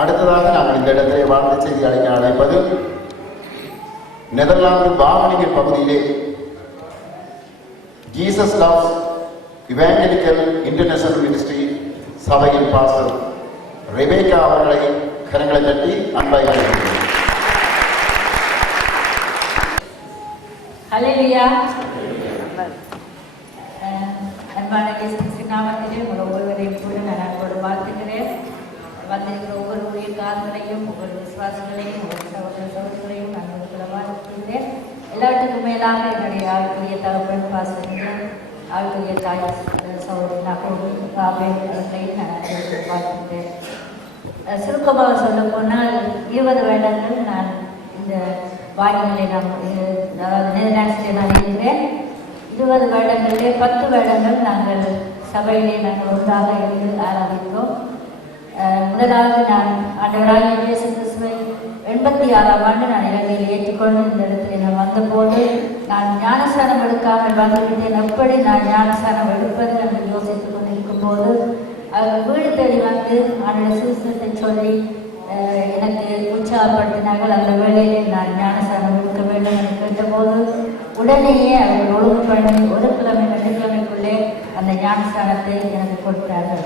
அடுத்ததாக நாங்கள் இந்த இடத்திலே வாழ்த்து செய்தி அளிக்க அழைப்பது நெதர்லாந்து வாகனிகர் பகுதியிலே Jesus loves evangelical international ministry சபையின் பாஸ்டர் ரெபேக்கா அவர்களை கரங்களை தட்டி அன்பாய் அழைக்கிறேன். ஹல்லேலூயா. அன்பான இயேசுவின் நாமத்திலே உங்கள் ஒவ்வொருவரையும் கூட நான் அன்போடு வாழ்த்துகிறேன். வந்திருக்கிற ஒவ்வொரு ஊழியக்காரர்களையும் ஒவ்வொரு விசுவாசிகளையும் ஒவ்வொரு சகோதர சகோதரிகளையும் நான் உங்களை வாழ்த்துகிறேன். எல்லாத்துக்கும் மேலாக என்னுடைய ஆளுக்குரிய தகவல் பாசங்கள் ஆளுக்குரிய தாய் சகோதரனாக அவர்களையும் நான் வாழ்த்துகிறேன். சுருக்கமாக சொல்ல போனால் 20 வருடங்கள் நான் இந்த வாய்மொழி அதாவது நெதர்லாண்ட்ஸில் நான் இருக்கிறேன். 20 வருடங்களிலே 10 வருடங்கள் நாங்கள் சபையிலே நாங்கள் ஒன்றாக இருந்து ஆராதிக்கிறோம். முதலாவது நான் ஆண்டவராகிய இயேசு கிறிஸ்துவை 86ஆம் ஆண்டு நான் இலங்கையில் ஏற்றுக்கொண்டு இந்த இடத்துல நான் வந்தபோது நான் ஞானஸ்தானம் எடுக்காமல் வந்துவிட்டேன். எப்படி நான் ஞானஸ்தானம் எடுப்பது என்று யோசித்துக் கொண்டிருக்கும் போது அவர் வீடு தேடி வந்து அவருடைய சுவிசேஷத்தை சொல்லி எனக்கு உற்சாகப்படுத்தினார்கள். அந்த வேளையிலே நான் ஞானஸ்தானம் எடுக்க வேண்டும் என்று கேட்டபோது உடனேயே அவர்கள் ஒழுங்கு பண்ணி 1 கிழமை 2 கிழமைக்குள்ளே அந்த ஞானஸ்தானத்தை எனக்கு கொடுத்தார்கள்.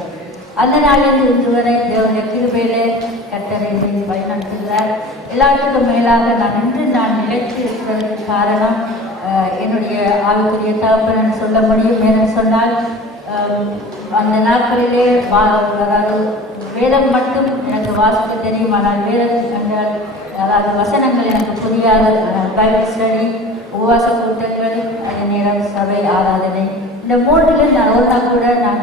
அந்த நாளில் இன்று வரை தேவனுடைய கிருபையிலே கர்த்தர் என்னை வழிநடத்துகிறார். எல்லாத்துக்கும் மேலாக நான் நிலைத்து இருக்கிறதுக்கு காரணம் என்னுடைய ஆளுக்குரிய தகப்பன் சொல்ல முடியும். என்று சொன்னால் அந்த நாட்களிலே அதாவது வேதம் மட்டும் எனக்கு வாசிக்க தெரியும். ஆனால் வேதம் கண்டால் அதாவது வசனங்கள் எனக்கு புரியாது. பைபிள் ஸ்டடி, உபவாச கூட்டங்கள், அதே நேரம் சபை ஆராதனை, இந்த 3லும் நான் ஒரு நாள் கூட நான்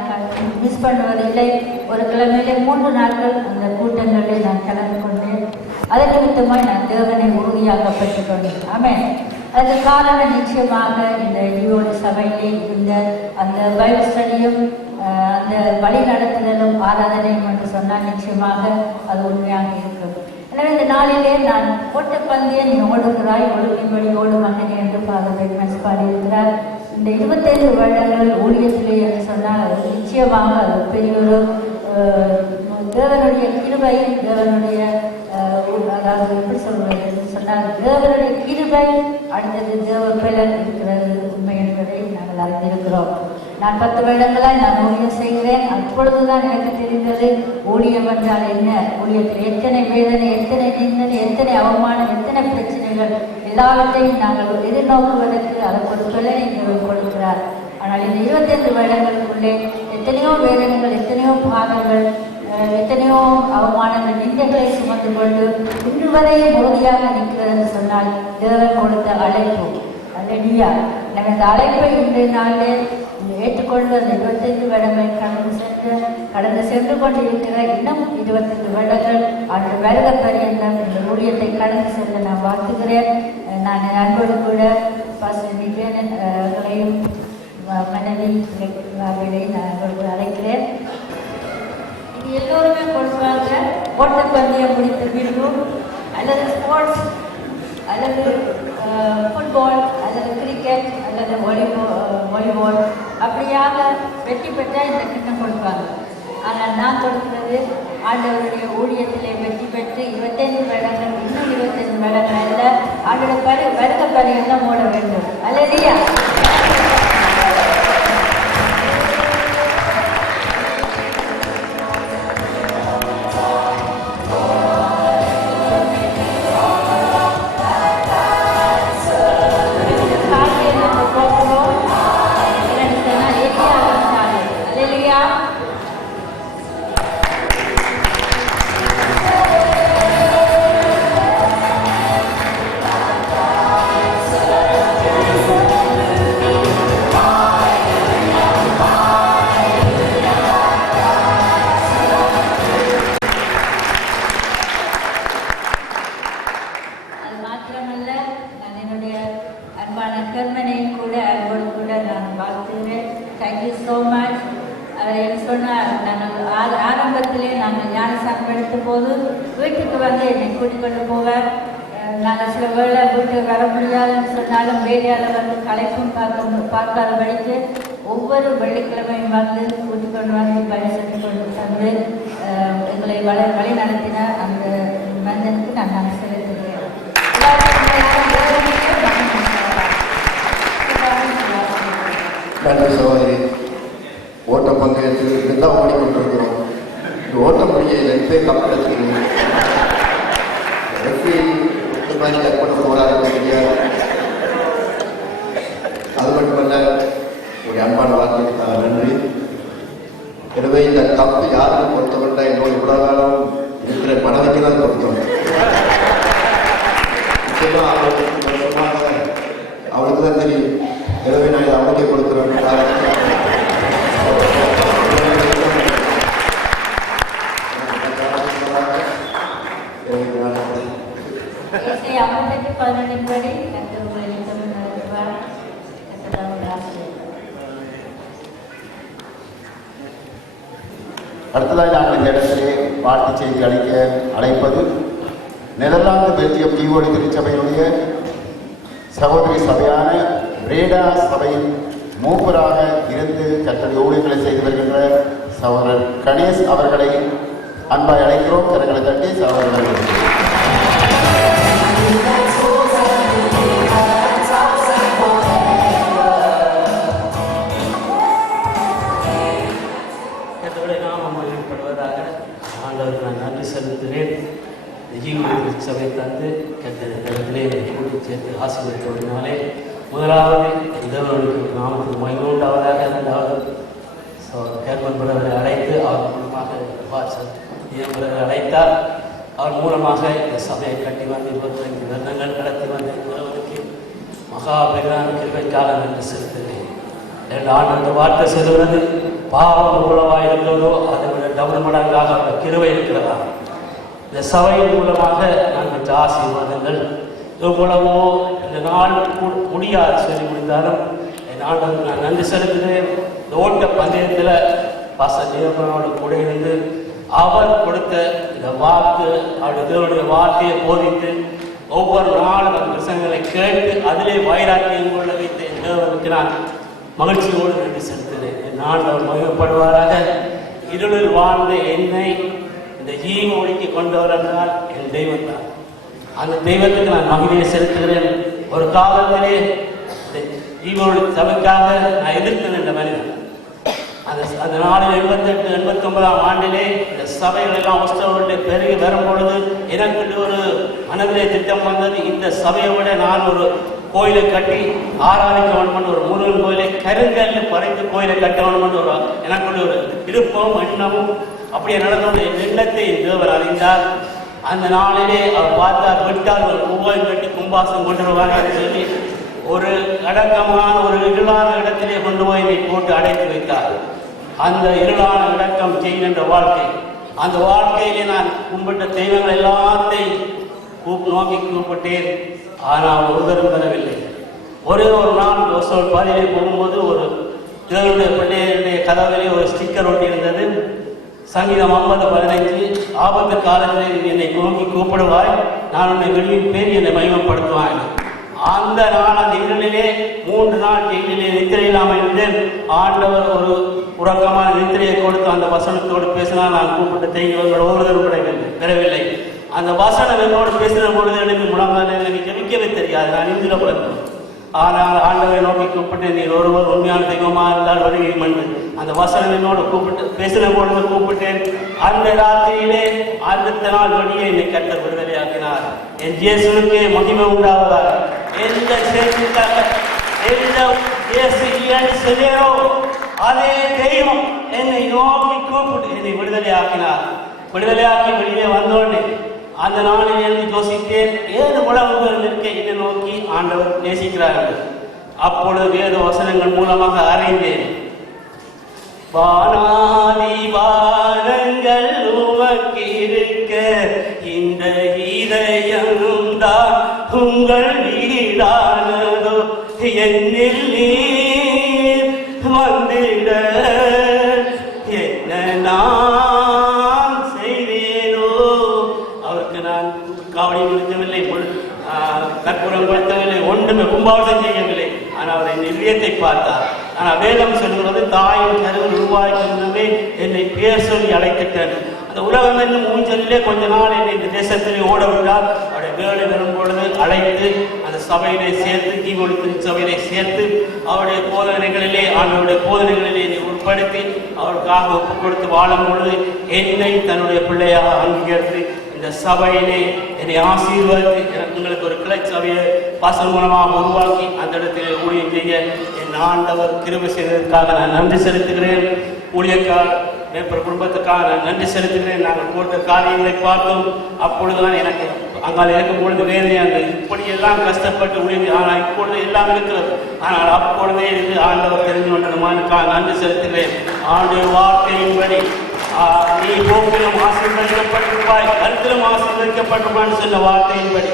மிஸ் பண்ணுவதில்லை. ஒரு கிழமையிலே 3 நாட்கள் அந்த கூட்டங்களில் நான் கலந்து கொண்டேன். அதன் நிமித்தமாய் நான் தேவனை உறுதியாக பெற்றுக்கொண்டேன். ஆமென். அதுக்கு காரணம் நிச்சயமாக இந்த ஈரோடு சபையிலே இருந்த அந்த பைபிள் ஸ்டடியும் அந்த வழி நடத்துதலும் ஆராதனையும் என்று சொன்னால் நிச்சயமாக அது உண்மையாக இருக்கும். எனவே இந்த நாளிலே நான் ஓட்டப்பந்தயம் நீ ஓடுகிறாய் ஒழுங்கின்படி ஓடு மகனே என்று ஃபாதர் பாடியிருக்கிறார். இந்த 25 வருடங்கள் ஊழியத்திலே என்று சொன்னால் அது நிச்சயமாக அது பெரிய ஒரு தேவனுடைய கிருபை, தேவனுடைய அதாவது எப்படி சொல்வது என்று சொன்னால் தேவனுடைய கிருபை அடுத்தது தேவ பலன் இருக்கிறது உண்மை என்பதை நாங்கள் அறிந்திருக்கிறோம். நான் 10 வருடங்களாய் நான் ஊழியம் செய்கிறேன். அப்பொழுதுதான் எனக்கு தெரிந்தது ஊழியம் என்றால் என்ன, ஊழியத்தில் எத்தனை வேதனை, எத்தனை நிந்தனை, எத்தனை அவமானம், எத்தனை பிரச்சனைகள் எல்லாவற்றையும் நாங்கள் எதிர்நோக்குவதற்கு அதற்கு ஒரு பலனை கொடுக்கிறார். ஆனால் இந்த 25 வருடங்களுக்குள்ளே எத்தனையோ வேதனைகள், எத்தனையோ பாவங்கள், எத்தனையோ அவமானங்கள், நிந்தைகளை சுமந்து கொண்டு இன்று வரையும் உறுதியாக நிற்கிறது சொன்னால் தேவன் கொடுத்த அழைப்பு. அல்லேலூயா. நம்ம இந்த அழைப்பை இன்றைய நாளில் ஏற்றுக்கொண்டு அந்த 25 வருடங்கள் கடந்து சென்று கொண்டிருக்கிற இன்னும் 25 வருடங்கள் அந்த வருட பரியந்தம் இந்த ஊழியத்தை கடந்து செல்ல நான் வாழ்த்துகிறேன். நான் அன்போடு கூட பாஸ்டர் விவேகன் அவர்களையும் மனைவி அவர்களை நான் அழைக்கிறேன். இது எல்லோருமே கொடுப்பாங்க. ஓட்டப்பந்தயம் முடித்த பின்பும் அல்லது ஸ்போர்ட்ஸ் அல்லது ஃபுட்பால் அல்லது கிரிக்கெட் அல்லது வாலிபால் அப்படியாக வெற்றி பெற்றால் இந்த கிண்ணம் கொடுப்பாங்க. ஆனால் நான் கொடுக்கிறது ஆண்டவருடைய ஊழியத்திலே வெற்றி பெற்று 25 வருடங்கள் இன்னும் 25 வருடங்கள் அல்ல ஆண்டோட வருக பரியந்தம் ஓட வேண்டும். அல்லேலூயா. ஆரம்பத்திலே நாங்கள் ஞானஸ்தானம் எடுத்த போது வீட்டுக்கு வந்து என்னை கூட்டிக் கொண்டு போவார். நாங்கள் சில வேளை வீட்டுக்கு வர முடியாதுன்னு சொன்னாலும் வேலையால் வந்து கலைப்பும் பார்க்காதபடிக்கு ஒவ்வொரு வெள்ளிக்கிழமையும் வந்து கூட்டிக் கொண்டு வந்து பரிசு கொண்டு தந்து எங்களை வழி நடத்தின அந்த நன்றி சகோதரி. ஓட்ட பந்தயத்தில் இதெல்லாம் ஓடிக்கொண்டிருக்கிறோம். இந்த ஓட்ட முடிய ரெண்டு கப்பலத்தில் இந்த மாதிரி கற்பனை போராட தெரியாது. அது மட்டுமல்ல, ஒரு அன்பான வார்த்தைக்காக நன்றி. எனவே இந்த கப்பு யாருக்கும் பொறுத்தவரை என்னோட உலகம் இருக்கிற மனதுக்கு தான் பொருத்தம். நிச்சயமா அவளுக்கு தான் தெரியும். எனவே நான் இதை அவனுக்கே கொடுக்குறேன். அமர்ந்தது 11 படி கர்த்தர் உங்களை நித்தமும் நடத்துவார். கர்த்தர் உங்களை ஆசீர்வதிப்பார். அடுத்ததாக நாங்கள் இந்த இடத்திலே வாழ்த்து செய்தி அளிக்க அழைப்பது நெதர்லாந்து பெல்ஜியம் ஈவோடி திருச்சபையினுடைய சகோதரி சபையான பிரேடா சபையின் மூப்பராக இருந்து கர்த்தருடைய ஊழியர்களை செய்து வருகின்ற சகோதரர் கணேஷ் அவர்களை அன்பாய் அழைக்கிறோம். கரங்களை தட்டி சகோதரர்கள் ஆண்டவருக்கு நான் நன்றி செலுத்துகிறேன். சபை தந்து கட்டிடத்திலே கூட்டி சேர்த்து ஆசீர்வதித்தோடினாலே முதலாவது தேவனுக்கு நாமத்துக்கு மகிமை உண்டாவதாக. இரண்டாவது கேர்மன் பிரதரை அழைத்து அவர் மூலமாக பிரதரை அழைத்தார். அவர் மூலமாக இந்த சபையை கட்டி வந்து 25 வருடங்கள் நடத்தி வந்து தேவனுக்கு மகா பெரிதான கிருபைக்காக நன்றி செலுத்துகிறேன். 2 ஆண்டு அந்த வார்த்தை செல்கிறது, பாவம் மூலமாக இருக்கிறதோ அதை விட டபுள் மடங்காக அந்த கிருபை இருக்கிறதா. இந்த சபையின் மூலமாக நான் பெற்ற ஆசீர்வாதங்கள் எவ்வளவோ இந்த நாள் முடியாது சொல்லி முடிந்தாலும் என் ஆண்டவருக்கு நான் நன்றி செலுத்துகிறேன். இந்த ஓட்ட பந்தயத்தில் தேவனோடு கூட இருந்து அவர் கொடுத்த இந்த வாக்கு, அவருடைய தேவனுடைய வார்த்தையை போதித்து ஒவ்வொரு நாளும் அந்த பிரசங்களை கேட்டு அதிலே வைராக்கியம் கொள்ள வைத்த என் தேவனுக்கு நான் மகிழ்ச்சியோடு நன்றி செலுத்துகிறேன். என் ஆண்டவர் மகிமைப்படுவாராக. இருளில் வாழ்ந்த என்னை இந்த ஈமொழிக்கு கொண்டவர் என்றால் என் தெய்வம் தான். அந்த தெய்வத்துக்கு நான் மகிமையை செலுத்துகிறேன். ஒரு காலத்திலே ஈமொழி சபைக்காக நான் எதிர்த்து நின்ற மனிதன். அந்த நாளில் 88, 89ஆம் ஆண்டிலே இந்த சபைகள் எல்லாம் உஸ்தவர்களுடைய பெருகி வரும்பொழுது எனக்கு ஒரு மனதிலே திட்டம் வந்தது. இந்த சபையை விட நான் ஒரு கோயிலை கட்டி ஆராதிக்க வேண்டும், ஒரு முருகன் கோயிலை கருங்கல்ல பறைத்து கோயிலை கட்ட வேண்டும் ஒரு எனக்கு ஒரு விருப்பம் எண்ணமும் அப்படியே நடந்த எண்ணத்தை தேவர் அறிந்தார். அந்த நாளிலே அவர் பார்த்தார், விட்டால் ஒரு ரூபாய் கட்டி கும்பாசம் கொண்டு வருவாங்க சொல்லி ஒரு அடக்கமான ஒரு இருளான இடத்திலே கொண்டு போய் போட்டு அடைத்து வைத்தார். அந்த இருளான அடக்கம் செய்கின்ற வாழ்க்கை, அந்த வாழ்க்கையிலே நான் கும்பிட்ட தெய்வங்கள் எல்லாத்தையும் நோக்கி கூப்பிட்டேன். ஆனால் ஒருவரும் பெறவில்லை. ஒரே ஒரு நாள் பாதையிலே போகும்போது ஒரு தேவனுடைய பிள்ளைகளுடைய கதவிலே ஒரு ஸ்டிக்கர் ஒட்டி இருந்தது. சங்கீதம் 50:15, ஆபத்து காலங்களில் என்னை நோக்கி கூப்பிடுவாய், நான் உன்னை விடுவிப்பேன், என்னை மகிமைப்படுத்துவான். அந்த நாள் அந்த இருளிலே 3 நாள் ஜெயிலிலே நித்திரை இல்லாமல் இருந்தேன். ஆண்டவர் ஒரு உறக்கமான நித்திரையை கொடுத்து அந்த வசனத்தோடு பேசினால் நான் கூப்பிட்ட தெய்வங்கள் ஒருவரும் பெறவில்லை. அந்த வசனம் என்னோடு பேசின பொழுது எனக்கு முழங்கால எனக்கு ஜெபிக்கவே தெரியாது, நான் இந்திர பிறந்தேன். ஆனால் ஆண்டவரை நோக்கி கூப்பிட்டு நீர் ஒருவர் உண்மையான தெய்வமாக இருந்தால் வருவீம் என்று அந்த வசனம் என்னோடு கூப்பிட்டு பேசின பொழுது கூப்பிட்டேன். அந்த ராத்திரியிலே அடுத்த நாள் வழியே என்னை கர்த்தர் விடுதலையாக்கினார். என் இயேசுவுக்கே மகிமை உண்டாவதாக. எந்த சேர்த்துக்காக எந்த இயேசு செய்யறோ அதே தெய்வம் என்னை நோக்கி கூப்பிட்டு என்னை விடுதலையாக்கினார். விடுதலையாக்கி வெளியே வந்தோடனே அந்த நாளில் எழுதி யோசித்தேன், 7 உலகங்கள் இருக்க என்னை நோக்கி ஆண்டவர் நேசிக்கிறார்கள். அப்பொழுது வேத வசனங்கள் மூலமாக அறிந்தேன். வானாதி வானங்கள் உமக்கு இருக்க இந்த இதயம்தான் உங்கள் வீடானதோ, என்னில் நீர் வந்திட என்ன நான் செய்வேனோ. அவருக்கு நான் காவடி கொடுக்கவில்லை, கற்பூரம் கொடுத்தவில்லை, ஒன்றுமே கும்பாபிஷேகம் செய்யவில்லை. ஆனால் அவரை நிர்வியத்தை பார்த்தார். ஆனால் வேதம் சொல்கிறது, தாயின் கருவில் உருவாக்கின்றவே என்னை பேர் சொல்லி அழைக்கின்றன. அந்த உலகம் என்னும் ஊஞ்சலிலே கொஞ்ச நாள் என்னை இந்த தேசத்திலே ஓட விட்டால் அவருடைய வேலை வரும் பொழுது அழைத்து அந்த சபையிலே சேர்த்து கீழ்கொடி திருச்சபையிலே சேர்த்து அவருடைய போதனைகளிலே அவருடைய போதனைகளிலே என்னை உட்படுத்தி அவருக்காக ஒப்புக் கொடுத்து வாழும் பொழுது என்னை தன்னுடைய பிள்ளையாக அங்கீகரித்து இந்த சபையிலே என்னை ஆசீர்வதித்து உங்களுக்கு ஒரு கிளை சபையை பாசல் மூலமாக உருவாக்கி அந்த இடத்திலே ஊழியம் செய்ய என் ஆண்டவர் கிருபை செய்ததற்காக நான் நன்றி செலுத்துகிறேன். ஊழியக்கார் மேற்பர் குடும்பத்துக்காக நான் நன்றி செலுத்துகிறேன். நாங்கள் போட்ட காரியங்களை பார்த்தோம். அப்பொழுதுதான் எனக்கு அங்கால் இருக்கும் பொழுது வேதனையாக இப்படி எல்லாம் கஷ்டப்பட்டு ஊழியம், ஆனால் இப்பொழுது எல்லாம் இருக்கிறது. ஆனால் அப்பொழுதே இருந்து ஆண்டவர் தெரிந்து கொண்டதுமானுக்காக நன்றி செலுத்துகிறேன். ஆண்டவர் வார்த்தையின்படி நீ போக்கிலும் ஆசீர்வதிக்கப்பட்டிருப்பாய், கருத்திலும் ஆசீர்வதிக்கப்பட்டிருப்பான்னு சொன்ன வார்த்தையின்படி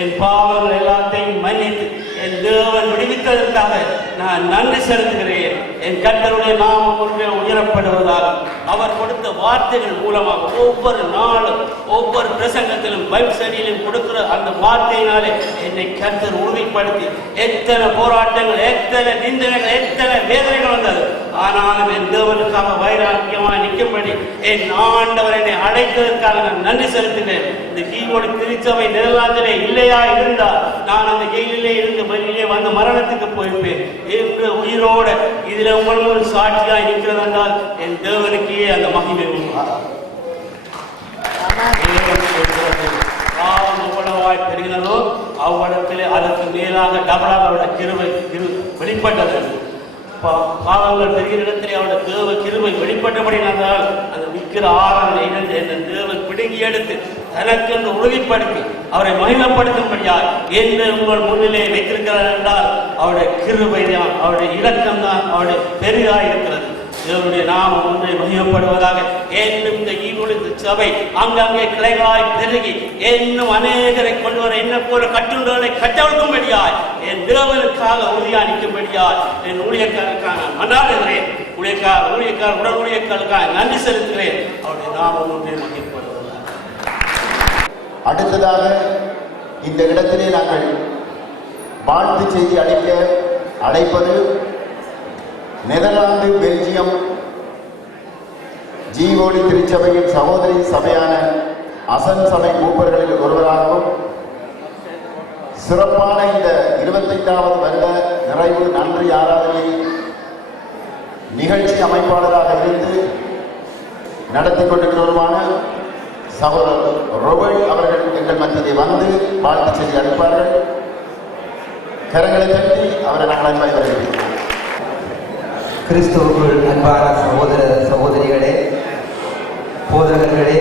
என் பாவங்கள் எல்லாத்தையும் மன்னித்து என் தேவன் விடுவித்ததற்காக நான் நன்றி செலுத்துகிறேன். என் கர்த்தருடைய நாமம் ஒன்றே உயரப்படுவதாக அவர் கொடுத்த வார்த்தைகள் மூலமாக ஒவ்வொரு நாளும் ஒவ்வொரு பிரசங்கத்திலும் பைபிள் ஸ்டடியிலும் கொடுக்கிற அந்த வார்த்தையினாலே என்னை கர்த்தர் உறுதிப்படுத்தி எத்தனை போராட்டங்கள், எத்தனை நிந்தனைகள், எத்தனை வேதனைகள் வந்தது. ஆனாலும் என் தேவனுக்காக வைராக்கியமாக நிற்கும்படி என் ஆண்டவர் என்னை அழைத்ததற்காக நான் நன்றி செலுத்தினேன். இந்த கீழ்கொடி திருச்சபை நெதர்லாந்திலே இல்லையா இருந்தால் நான் அந்த ஜெயிலே இருந்து வெளியிலே வந்த மரணத்துக்கு போயிருப்பேன். என்று உயிரோட இதில் உங்களுக்கு சாட்சியாய் நிற்கிறது என்றால் என் தேவனுக்கே அந்த மகிமை பாவம் எவ்வளவாய் பெறுகிறதோ அவ்வளத்திலே அதற்கு மேலாக டபுளாக அவருடைய கிருபை வெளிப்பட்டது. பாவங்கள் பெறுகிற இடத்திலே அவருடைய தேவ கிருபை வெளிப்பட்டபடினால் அந்த விக்கிர ஆராதனை இழந்து அந்த தேவன் பிடுங்கி எடுத்து தனக்கென்று உறுதிப்படுத்தி அவரை மகிமைப்படுத்தும்படியார் என்று உங்கள் முன்னிலே வைத்திருக்கிறார் என்றால் அவருடைய கிருபை தான், அவருடைய இரக்கம் தான் அவருடைய பெரிதாக இருக்கிறது. தேவனுடைய நாமம் ஒன்றை மகிமைப்படுவதாக. என்னும் இந்த ஈகுலி சபை அங்கங்கே கிளைகளாய் பெருகி என்னும் அநேகரை கொண்டு வர என்ன போல கட்டுண்டவர்களை கட்டவிழ்க்கும்படியாய் என் தேவனுக்காக உறுதியாக நிற்கும்படியாய் என் ஊழியக்காரருக்காக மன்றாடுகிறேன். ஊழியக்கார் உடல் ஊழியக்காரருக்காக நன்றி செலுத்துகிறேன். அவருடைய நாமம் ஒன்றை மகிமைப்படுவதாக. அடுத்ததாக இந்த இடத்திலே நாங்கள் வாழ்த்து செய்தி அளிக்க அழைப்பது நெதர்லாந்து, பெல்ஜியம் ஜீவோடி திருச்சபையின் சகோதரி சபையான அசன் சபை மூப்பர்களில் ஒருவராகவும் சிறப்பான இந்த 25வது வருட நிறைவு நன்றி ஆராதனை நிகழ்ச்சி அமைப்பாளராக இருந்து நடத்தி கொண்டிருக்கிறவருமான சகோதரர் ரோபர்ட் அவர்கள் எங்கள் மத்தியிலே வந்து வாழ்த்து செய்தி அளிப்பார்கள். கரங்களை தட்டி அவரை நாங்கள் அன்பாய் வரவேற்கிறோம். கிறிஸ்துவுக்குள் அன்பான சகோதர சகோதரிகளே, போதகர்களே,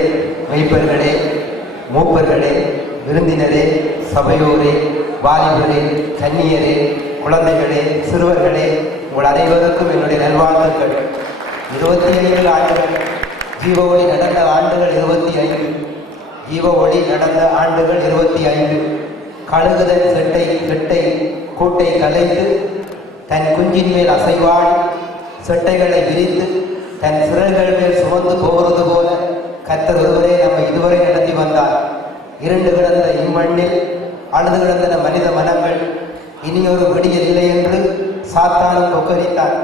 மெய்ப்பர்களே, மூப்பர்களே, விருந்தினரே, சபையோரே, வாலிபரே, கன்னியரே, குழந்தைகளே, சிறுவர்களே, உங்கள் அனைவருக்கும் என்னுடைய நல்வாழ்த்துக்கள். 25 ஆண்டுகள் ஜீவ ஒளி நடந்த ஆண்டுகள் 25. ஜீவ ஒளி நடந்த ஆண்டுகள் 25. கழுகுதன் செட்டை கூட்டை கலைந்து தன் குஞ்சின் மேல் அசைவாடி செட்டைகளை விரித்து தன் சிறகுகள் மேல் சுமந்து போகிறது போல கர்த்தர் ஒருவரே நம்மை இதுவரை நடத்தி வந்தார். இருண்டு கிடந்த இம்மண்ணில் அழுது கிடந்த மனித மனங்கள் இனியொரு விடியல் இல்லை என்று சாத்தானும் கொக்கரித்தான்.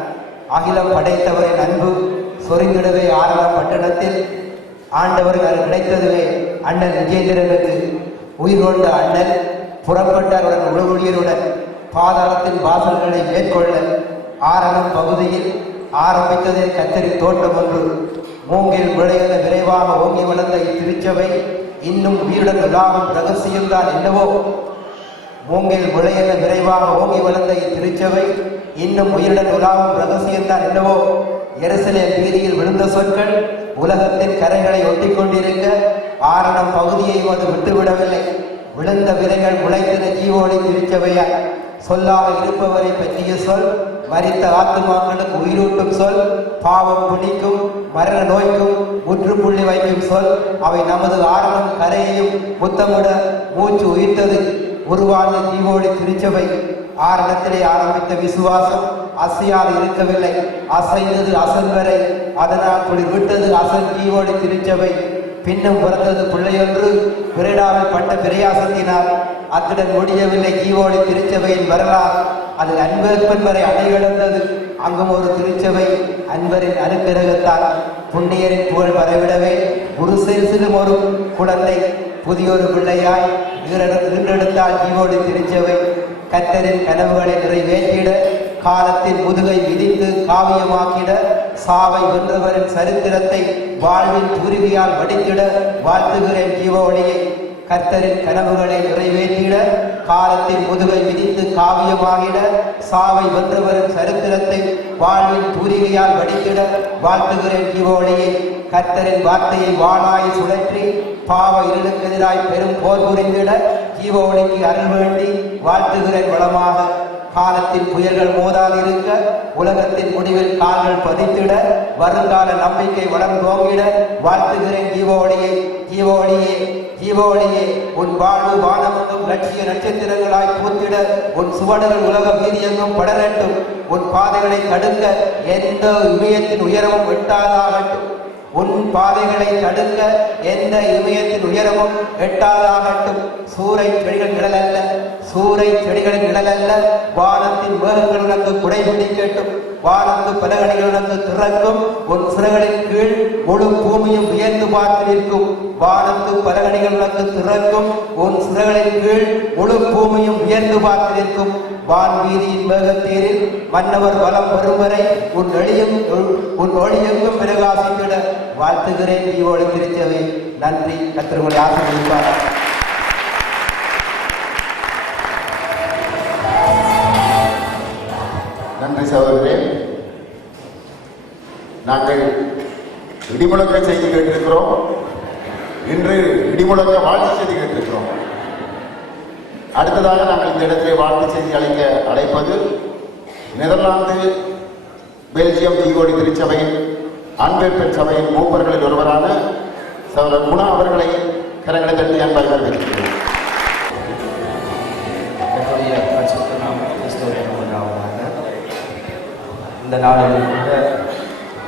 அகிலம் படைத்தவரின் அன்பு சொரிந்திடவே ஆரம்ப பட்டணத்தில் ஆண்டவர்கள் கிடைத்ததுவே அண்ணன் விஜேந்திரனுக்கு உயிர் கொண்ட அண்ணன் புறப்பட்டாருடன் உலகுழியருடன் பாதாளத்தின் வாசல்களை மேற்கொள்ள ஆரணம் பகுதியில் ஆரம்பித்ததே கத்தரி தோட்டம் ஒன்று. மூங்கில் விளைந்த விரைவாக ஓங்கி வளர்ந்த இத்திருச்சபை இன்னும் உயிருடன் உலாவும் ரகசியம்தான் என்னவோ. மூங்கில் விளைந்த விரைவாக ஓங்கி வளர்ந்த இத்திருச்சபை இன்னும் உயிருடன் உலாவும் ரகசியம்தான் என்னவோ. எருசலேம் வீதியில் விழுந்த சொற்கள் உலகத்தின் கரைகளை ஒட்டி கொண்டிருக்க ஆரணம் பகுதியையும் அது விட்டுவிடவில்லை. விழுந்த விதைகள் முளைத்தின ஜீவோடி திருச்சபையாய் சொல்லாக இருப்பவரை பற்றிய சொல், மரித்த ஆத்துமாக்களுக்கு உயிரூட்டும் சொல், பாவம் பிடிக்கும் மரண நோய்க்கும் முற்றுப்புள்ளி வைக்கும் சொல். அவை நமது ஆரணம் கரையையும் முத்தமிட மூச்சு உயிர்த்தது. உருவான ஜீவோடி திருச்சபை ஆரணத்திலே ஆரம்பித்த விசுவாசம் அசையாது இருக்கவில்லை, அசைந்தது அசல் வரை. அதனால் குளிர் விட்டது அசல் ஜீவோடி திருச்சபை. பின்னும் பிறந்தது பிள்ளையொன்று பிறடாமல் பட்ட பிரயாசத்தினால். அத்துடன் முடியவில்லை ஜீவோடி திருச்சபையின் வரலாறு. அதில் அன்பர்பன் வரை அடைகிடந்தது. அங்கும் ஒரு திருச்சபை அன்பரின் அனுக்கிரகத்தால். புண்ணியரின் புகழ் பரவிடவே ஒரு சிலும் ஒரு குழந்தை புதியொரு பிள்ளையாய் ஈன்றெடுத்தால் ஜீவோடு திருச்சபை கர்த்தரின் கனவுகளை நிறைவேற்றிட காலத்தின் முதுகை விதித்து காவியமாக்கிட சாவை வென்றவரின் சரித்திரத்தை வாழ்வின் தூரிகையால் வடித்திட வாழ்த்துகிறேன் ஜீவோடியை. கர்த்தரின் கனவுகளை நிறைவேற்றிட காலத்தின் முதுகை விதித்து காவியமாகிட சாவை வென்றவரின் சரித்திரத்தை வாழ்வின் தூரிகையால் வடித்திட வாழ்த்துகிறேன் ஜீவோடியை. கர்த்தரின் வார்த்தையை வாளாய் சுழற்றி பாவ இருளுக்கு எதிராய் பெரும் போர் புரிந்திட ஜீவோடிக்கு அருள் வேண்டி வாழ்த்துகிறேன் வளமாக. காலத்தின் புயல்கள் மோதாதிருக்க உலகத்தின் முடிவில் கால்கள் பதித்திட வருங்கால நம்பிக்கை வளர்ந்தோங்கிட வாழ்த்துகிறேன் ஜீவோடியை. ஜீவோடியே ஜீவோடியே உன் வாழ்வு வானமெங்கும் லட்சிய நட்சத்திரங்களாய் பூத்திட உன் சுவடுகள் உலக வீதியெங்கும் படரட்டும். உன் பாதைகளை தடுக்க எந்த இமயத்தின் உயரமும் எட்டாதாகட்டும். உன் பாதைகளை தடுக்க எந்த இமயத்தின் உயரமும் எட்டாதாகட்டும். சூறை செடிகள் நிழலல்ல சூறை செடிகளின் நிழலல்ல வானத்தின் மேகங்கள் உனக்கு குடை பிடிக்கட்டும். வானத்து பலகணிகள் உனக்கு திறக்கும். உன் சிறகளின் கீழ் முழு பூமியும் உயர்ந்து பார்த்து நிற்கும். வானத்து பலகணிகள் உனக்கு திறக்கும். உன் சிறகளின் கீழ் முழு பூமியும் உயர்ந்து பார்த்து நிற்கும். வான் வீதியின் மேகத்தேரில் மன்னவர் வலம் வரும் வரை உன் ஒளியெங்கும் பிரகாசித்திட வாழ்த்துகிறேன் ஜீவோடு திருச்சபை. நன்றி. கர்த்தர் உங்களை ஆசீர்வதிப்பார். நன்றி சகோதரரே. நாங்கள் இடிமுழக்க செய்தி கேட்டிருக்கிறோம். இன்று இடிமுழக்க வாழ்த்து செய்தி கேட்டிருக்கிறோம். அடுத்ததாக நாங்கள் இந்த இடத்திலே வாழ்த்து செய்தி அழைப்பது நெதர்லாந்து பெல்ஜியம் தீகோடி திருச்சபையின் அன்பேற்பன் சபையின் மூப்பர்களில் ஒருவரான சகோதரர் குணா அவர்களை கரங்களை தட்டி அன்பாக வரவேற்கிறோம். இந்த நாளில் கூட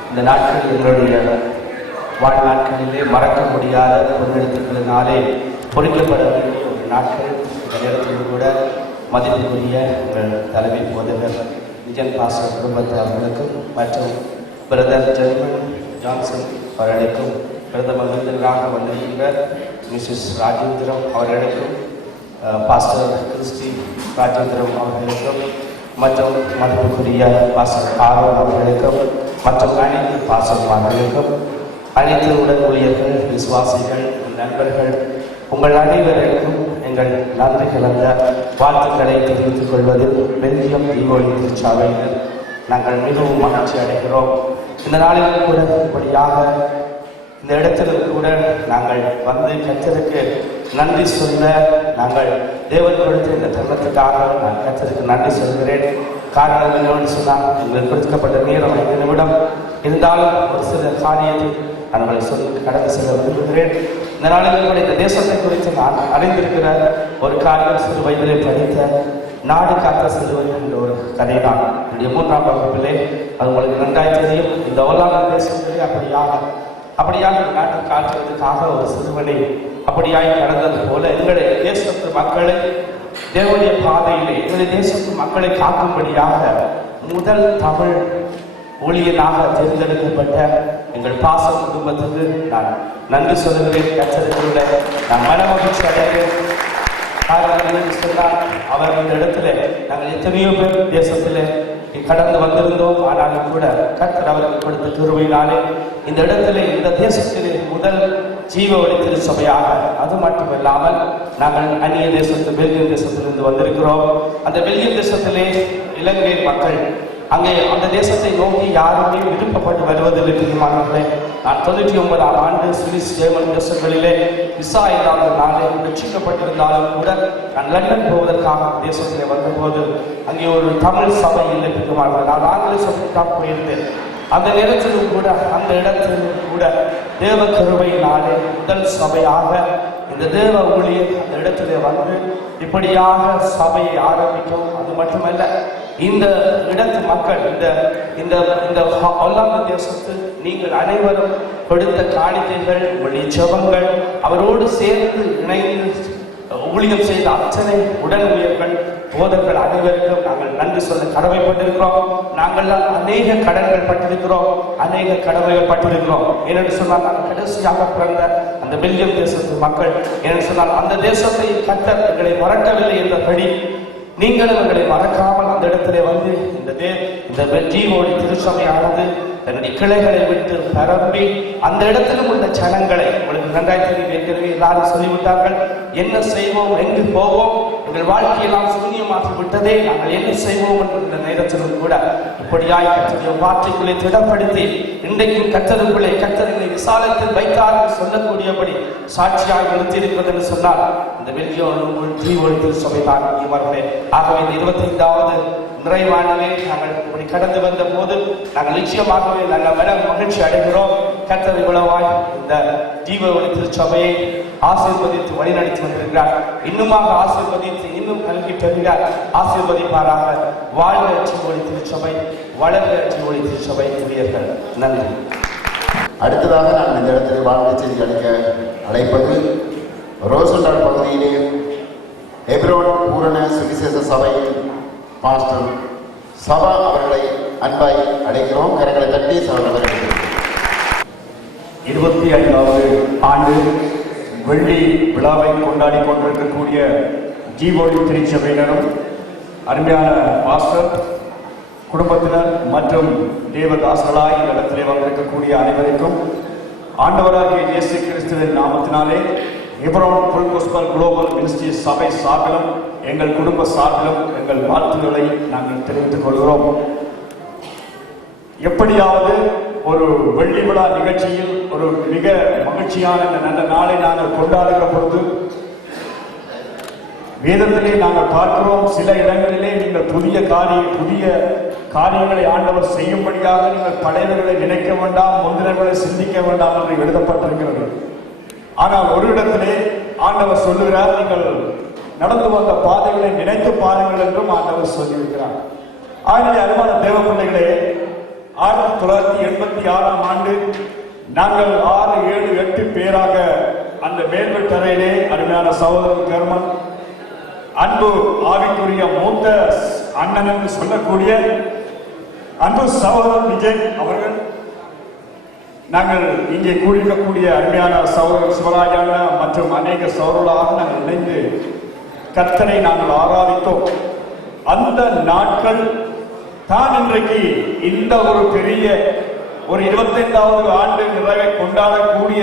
இந்த நாட்கள் எங்களுடைய வாழ்நாட்களிலே மறக்க முடியாத பொருளெழுத்துக்களினாலே பொறிக்கப்பட வேண்டிய ஒரு நாட்கள். இந்த நேரத்தில் கூட மதிப்புக்குரிய எங்கள் தலைமை போதகர் விஜயன் பாஸ்டர் குடும்பத்தார்களுக்கும் மற்றும் பிரதர் ஜெர்மன் ஜான்சன் அவர்களுக்கும் பிரதம விருந்தினராக வந்திருக்கின்ற மிஸ்ஸஸ் ராஜேந்திரம் அவர்களுக்கும் பாஸ்டர் கிறிஸ்டி ராஜேந்திரம் அவர்களுக்கும் மற்றும் மதிப்புக்குரிய பாஸ்டர் ஆரோன் அவர்களுக்கும் மற்றும் அனைத்து பாஸ்டர்மார்களுக்கும் அனைத்து உடன் ஊழியர்கள் விசுவாசிகள் நண்பர்கள் உங்கள் அனைவருக்கும் எங்கள் நன்றி கலந்த வாழ்த்துக்களை தெரிவித்துக் கொள்வதில் பெல்ஜியம் தீகோடி திருச்சபையினர் நாங்கள் மிகவும் மகிழ்ச்சி அடைகிறோம். இந்த நாளில் கூட இப்படியாக இந்த இடத்திலும் கூட நாங்கள் வந்து கர்த்தருக்கு நன்றி சொல்ல நாங்கள் தேவன் கொடுத்த இந்த தருணத்துக்காக நான் கர்த்தருக்கு நன்றி சொல்கிறேன். காரணம் என்னவென்று சொன்னால் எங்களுக்கு கொடுக்கப்பட்ட நேரம் 5 நிமிடம் இருந்தாலும் ஒரு சில காரியத்தை நான் சொல்லி கடந்து செல்ல விரும்புகிறேன். இந்த நாளில் கூட இந்த தேசத்தை குறித்து நான் அறிந்திருக்கிற ஒரு காரியம் சிறு வயதிலே படித்த நாடு காத்த சிறுவன் என்ற ஒரு கதை தான். என்னுடைய 3ஆம் வகுப்பிலே அது உங்களுக்கு நன்றாய் தெரியும். இந்த ஒல்லாந்த தேசத்திலே அப்படியாக நாட்டை காட்டுவதற்காக ஒரு சிறுவனை அப்படியாய் நடந்தது போல எங்களுடைய தேசத்து மக்களை தேவனுடைய பாதையிலே எங்களுடைய தேசத்து மக்களை காக்கும்படியாக முதல் தமிழ் ஊழியனாக தேர்ந்தெடுக்கப்பட்ட எங்கள் பாச குடும்பத்துக்கு நான் நன்றி சொல்லுகிறேன். கற்றதுக்குள்ள நான் மனமகிழ்ச்சி அடைகிறேன். சொன்னால் அவர் இந்த இடத்துல நாங்கள் எத்தனையோ பேர் தேசத்தில் கடந்து வந்திருந்தோம். ஆனாலும் கூட கர்த்தர் அவருக்கு கொடுத்த கிருபையினாலே இந்த இடத்திலே இந்த தேசத்திலே முதல் ஜீவ ஒளி திருச்சபையாக அது மட்டுமில்லாமல் நாங்கள் அந்நிய தேசத்து பெல்ஜியம் தேசத்திலிருந்து வந்திருக்கிறோம். அந்த பெல்ஜியம் தேசத்திலே இலங்கை மக்கள் அங்கே அந்த தேசத்தை நோக்கி யாருமே விருப்பப்பட்டு வருவதில்லை. பிரியமானவர்களே, நான் 99ஆம் ஆண்டு சுவிஸ் ஜெர்மன் தேசங்களிலே விசா இல்லாத நாளை ரட்சிக்கப்பட்டிருந்தாலும் கூட நான் லண்டன் போவதற்காக தேசத்திலே வந்தபோது அங்கே ஒரு தமிழ் சபை இல்லை. பிரியமானவர்களே, நான் ஆங்கில சபைக்கு தான் போயிருந்தேன். அந்த நேரத்திலும் கூட அந்த இடத்திலும் கூட தேவ கருணையினாலே முதல் சபையாக இந்த தேவ ஊழியர் அந்த இடத்திலே வந்து இப்படியாக சபையை ஆரம்பிக்கும். அது மட்டுமல்ல, இந்த இடத்து மக்கள் இந்த ஒல்லாந்து தேசத்து நீங்கள் அனைவரும் கொடுத்த காணிக்கைகள் உங்களுடைய ஜெபங்கள் அவரோடு சேர்ந்து இணைந்து ஊழியம் செய்த அத்தனை உடல் ஊழியர்கள் போதர்கள் அனைவருக்கும் நாங்கள் நன்றி சொல்ல கடமைப்பட்டிருக்கிறோம். நாங்கள் அநேக கடன்கள் பட்டிருக்கிறோம், அநேக கடமைகள் பட்டிருக்கிறோம். ஏனென்று சொன்னால் நாங்கள் கடைசியாக பிறந்த அந்த பெல்ஜியம் தேசத்து மக்கள், ஏனென்று சொன்னால் அந்த தேசத்தை கர்த்தர் எங்களை மறக்கவில்லை என்றபடி நீங்களும் எங்களை மறக்காமல் அந்த இடத்திலே வந்து இந்த ஜீவோடி திருச்சபையானது தன்னுடைய கிளைகளை விட்டு பரம்பி அந்த இடத்திலும் உள்ள ஜனங்களை, உங்களுக்கு நன்றாய் தெரியும், ஏற்கனவே எல்லாரும் சொல்லிவிட்டார்கள், என்ன செய்வோம், எங்கு போவோம், எங்கள் வாழ்க்கையெல்லாம் சூன்யமாகி விட்டதே, நாங்கள் என்ன செய்வோம் என்ற நேரத்திலும் கூட இப்படியாய் கர்த்தருடைய வார்த்தைக்குள்ளே திடப்படுத்தி இன்றைக்கும் கர்த்தருக்குள்ளே கர்த்தர்களை விசாலத்தில் வைத்தார் என்று சொல்லக்கூடியபடி சாட்சியாக நிறுத்தியிருக்கிறது என்று சொன்னால் இந்த பெல்ஜியம் ஜீவோடி திருச்சபை தான் இவர்களே. ஆகவே இந்த 25வது நிறைவானவே நாங்கள் இப்படி கடந்து வந்த போது நாங்கள் நிச்சயமாகவே நாங்கள் மன மகிழ்ச்சி அடைகிறோம். கர்த்தர் இவ்வளவாய் இந்த ஜீவோடி திருச்சபையை ஆசீர்வதித்து வழிநடத்தி வந்திருக்கிறார். இன்னுமாக ஆசீர்வதித்து இன்னும் கல்வி பெறுகிறார். ஆசீர்வதிப்பாராக. வாழ்க ஜீவோடி திருச்சபை, வளர்க ஜீவோடி திருச்சபை ஊழியர்கள். நன்றி. அடுத்ததாக நான் இந்த இடத்தில் வாழ்க்கை செய்தி அளிக்க அழைப்பது ரோசண்டால் பகுதியிலே எப்ரோன் பூரண சுவிசேஷ சபையின் பாஸ்டர் சபா அவர்களை அன்பாய் அழைக்கிறோம். கரங்களை தட்டி சபை 25வது ஆண்டு வெள்ளி விழாவை கொண்டாடி கொண்டிருக்கக்கூடிய ஜீவோடி திருச்சபையினரும் அருமையான பாஸ்டர் குடும்பத்தினர் மற்றும் தேவதாசர்களாய் இந்த இடத்திலே வந்திருக்கக்கூடிய அனைவருக்கும் ஆண்டவராகிய இயேசு கிறிஸ்துவின் நாமத்தினாலே Hebron full gospel global ministry சபை சார்பிலும் எங்கள் குடும்ப சார்பிலும் எங்கள் வாழ்த்துக்களை நாங்கள் தெரிவித்துக் கொள்கிறோம். எப்படியாவது ஒரு வெள்ளி விழா நிகழ்ச்சியில் ஒரு மிக மகிழ்ச்சியான நல்ல நாளை நாங்கள் கொண்டாடுகிற பொழுது வேதத்திலே நாங்கள் பார்க்கிறோம், சில இடங்களிலே நீங்கள் புதிய காரியங்களை ஆண்டவர் செய்யும்படியாக நீங்கள் பழையவர்களை நினைக்க வேண்டாம், முந்தினர்களை சிந்திக்க வேண்டாம் என்று எழுதப்பட்டிருக்கிறது. ஆனால் ஒரு இடத்திலே ஆண்டவர் சொல்லுகிறார், நீங்கள் நடந்து வந்த பாதைகளை நினைத்து பாருங்கள் என்றும் ஆண்டவர் சொல்லியிருக்கிறார். ஆகவே அருமான தேவ பிள்ளைகளே, 1986ஆம் ஆண்டு நாங்கள் 6, 7, 8 பேராக அந்த மேல்வெட்டறையிலே அருமையான சகோதரர் கர்மன், அன்பு ஆவிக்குரிய மூத்த அண்ணன் என்று சொல்லக்கூடிய அன்பு சகோதரர் விஜய் அவர்கள், நாங்கள் இங்கே கூடியிருக்கக்கூடிய அருமையான சகோதரர் சிவராஜான மற்றும் அநேக சகோதரர்களாக நாங்கள் இணைந்து கர்த்தரை நாங்கள் ஆராதித்தோம். அந்த நாட்கள் தான் இன்றைக்கு இந்த ஒரு பெரிய ஒரு 25வது ஆண்டு நிறைவை கொண்டாடக்கூடிய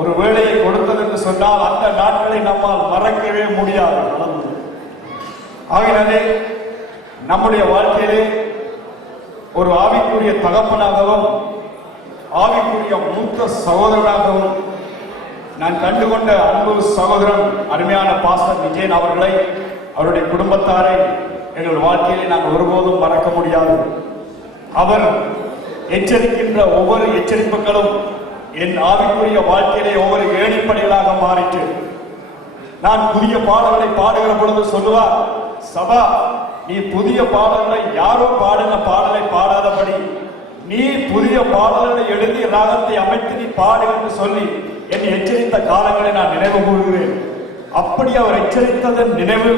ஒரு வேலையை கொடுத்தது என்று சொன்னால் அந்த நாட்களை நம்மால் மறக்கவே முடியாது. ஆகினாலே நம்முடைய வாழ்க்கையிலே ஒரு ஆவிக்குரிய தகப்பனாகவும் ஆவிக்குரிய மூத்த சகோதரனாகவும் நான் கண்டுகொண்ட அன்பு சகோதரன் அருமையான பாஸ்டர் விஜயன் அவர்களை, அவருடைய குடும்பத்தாரை எங்கள் வாழ்க்கையிலே நாங்கள் ஒருபோதும் மறக்க முடியாது. அவர் எச்சரிக்கின்ற ஒவ்வொரு எச்சரிப்புகளும் என் ஆவிக்குரிய வாழ்க்கையிலே ஒவ்வொரு ஏணிப்படிகளாக மாறிட்டு, நான் புதிய பாடல்களை பாடுகிற பொழுது சொல்லுவார், சபா நீ புதிய பாடல்களை யாரோ பாடின பாடலை பாடாதபடி நீ புதிய பாடல்களை எழுதி ராகத்தை அமைத்து நீ பாடு என்று சொல்லி என்னை எச்சரித்த காலங்களை நான் நினைவு கூறுகிறேன். அப்படி அவர் எச்சரித்ததன் நினைவு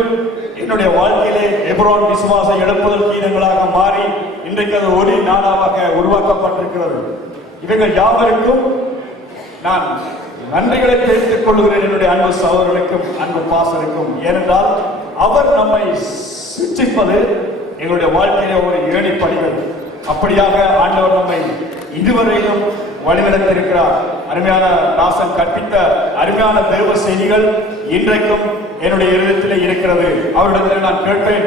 என்னுடைய வாழ்க்கையிலே எப்ரோன் விசுவாச எழுப்புதல் கீதங்களாக மாறி இன்றைக்கு அது ஒளி நாடாவாக உருவாக்கப்பட்டிருக்கிறது. இவர்கள் யாவருக்கும் நான் நன்றிகளை தெரிவித்துக் கொள்கிறேன், என்னுடைய அன்பு சகோதரர்களுக்கும் அன்பு பாசருக்கும். ஏனென்றால் அவர் நம்மை சிருஷ்டிப்பது எங்களுடைய வாழ்க்கையிலே ஒரு ஏணிப்படிகள். அப்படியாக ஆண்டவர் நம்மை இதுவரையிலும் வழிநடத்தியிருக்கிறார். அருமையான தாசன் கற்பித்த அருமையான தேவ செய்திகள் இன்றைக்கும் என்னுடைய இருதயத்திலே இருக்கிறது. அவரிடத்தில் நான் கேட்பேன்,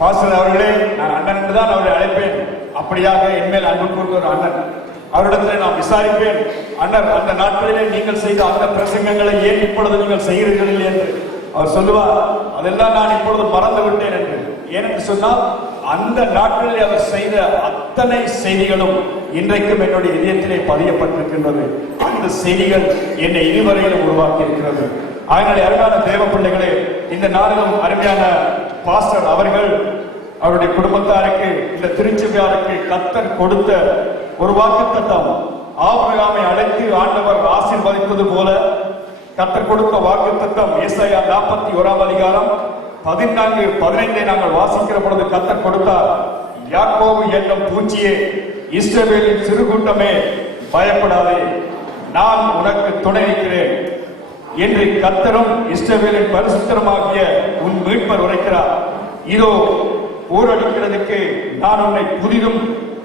பாஸ்டர் அவர்களே, நான் அண்ணன் என்றுதான் அவரை அழைப்பேன். அப்படியாக என்மேல் அன்பு கூர்ந்த ஒரு அண்ணன். அவரிடத்தில் நான் விசாரிப்பேன், அண்ணன் அந்த நாட்களிலே நீங்கள் செய்த அந்த பிரசங்கங்களை ஏன் இப்பொழுது நீங்கள் செய்கிறீர்கள் என்று. அவர் சொல்லுவார், அதெல்லாம் நான் இப்பொழுது மறந்து விட்டேன் என்று. ஏனென்று சொன்னால் அந்த நாட்களில் அவர் செய்த அத்தனை செய்திகளும் இன்றைக்கும் என்னுடைய இதயத்திலே பதியப்பட்டிருக்கின்றது. அந்த செய்திகள் என்னை இதுவரையிலும் உருவாக்கி இருக்கிறது. அதனால அருமையான தேவ பிள்ளைகளே, இந்த நாளிலும் அருமையான பாஸ்டர் அவர்கள் அவருடைய குடும்பத்தாருக்கு, இந்த திருச்சபையாருக்கு கர்த்தர் கொடுத்த ஒரு வாக்குத்தத்தம், ஆபிரகாமை அழைத்து ஆண்டவர் ஆசீர்வதித்தது போல கர்த்தர் கொடுத்த வாக்குத்தத்தம் ஏசாயா 41 அதிகாரம் 14, 15 நாங்கள் வாசிக்கிற பொழுது கர்த்தர் கொடுத்தார். யாக்கோபு என்னும் பூச்சியே, இஸ்ரவேலின் சிறுகூட்டமே, பயப்படாதே, நான் உனக்கு துணை நிற்கிறேன் என்று கர்த்தரும் இஸ்ரவேலின் பரிசுத்தருமாகிய உன் மீட்பர் உரைக்கிறார். இதோ போரடிக்கிறதுக்கு நான் உன்னை புதிதும்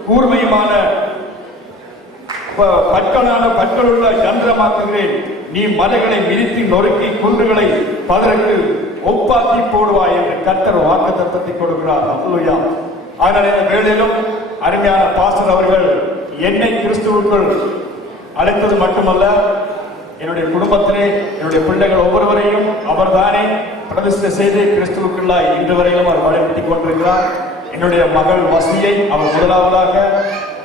கூர்மையுமான பற்களுள்ள யந்திரமாக்குகிறேன். நீ மலைகளை மிதித்து நொறுக்கி குன்றுகளை பதற்கு ஒப்பாக்கி போடுவாய் என்று கர்த்தர் வாக்குத்தத்தத்தை கொடுக்கிறார். அல்லேலூயா. ஆனால் இந்த வேளையிலும் அருமையான பாஸ்டர் அவர்கள் என்னை கிறிஸ்துவுக்குள் அழைத்தது மட்டுமல்ல, என்னுடைய குடும்பத்திலே என்னுடைய பிள்ளைகள் ஒவ்வொருவரையும் அவர்தானே பிரதிஷ்டை செய்து கிறிஸ்துவுக்குள்ளாய் இன்று வரையிலும் அவர் வழிநடத்திக் கொண்டிருக்கிறார். என்னுடைய மகள் வஸ்தியை அவர் முதலாவதாக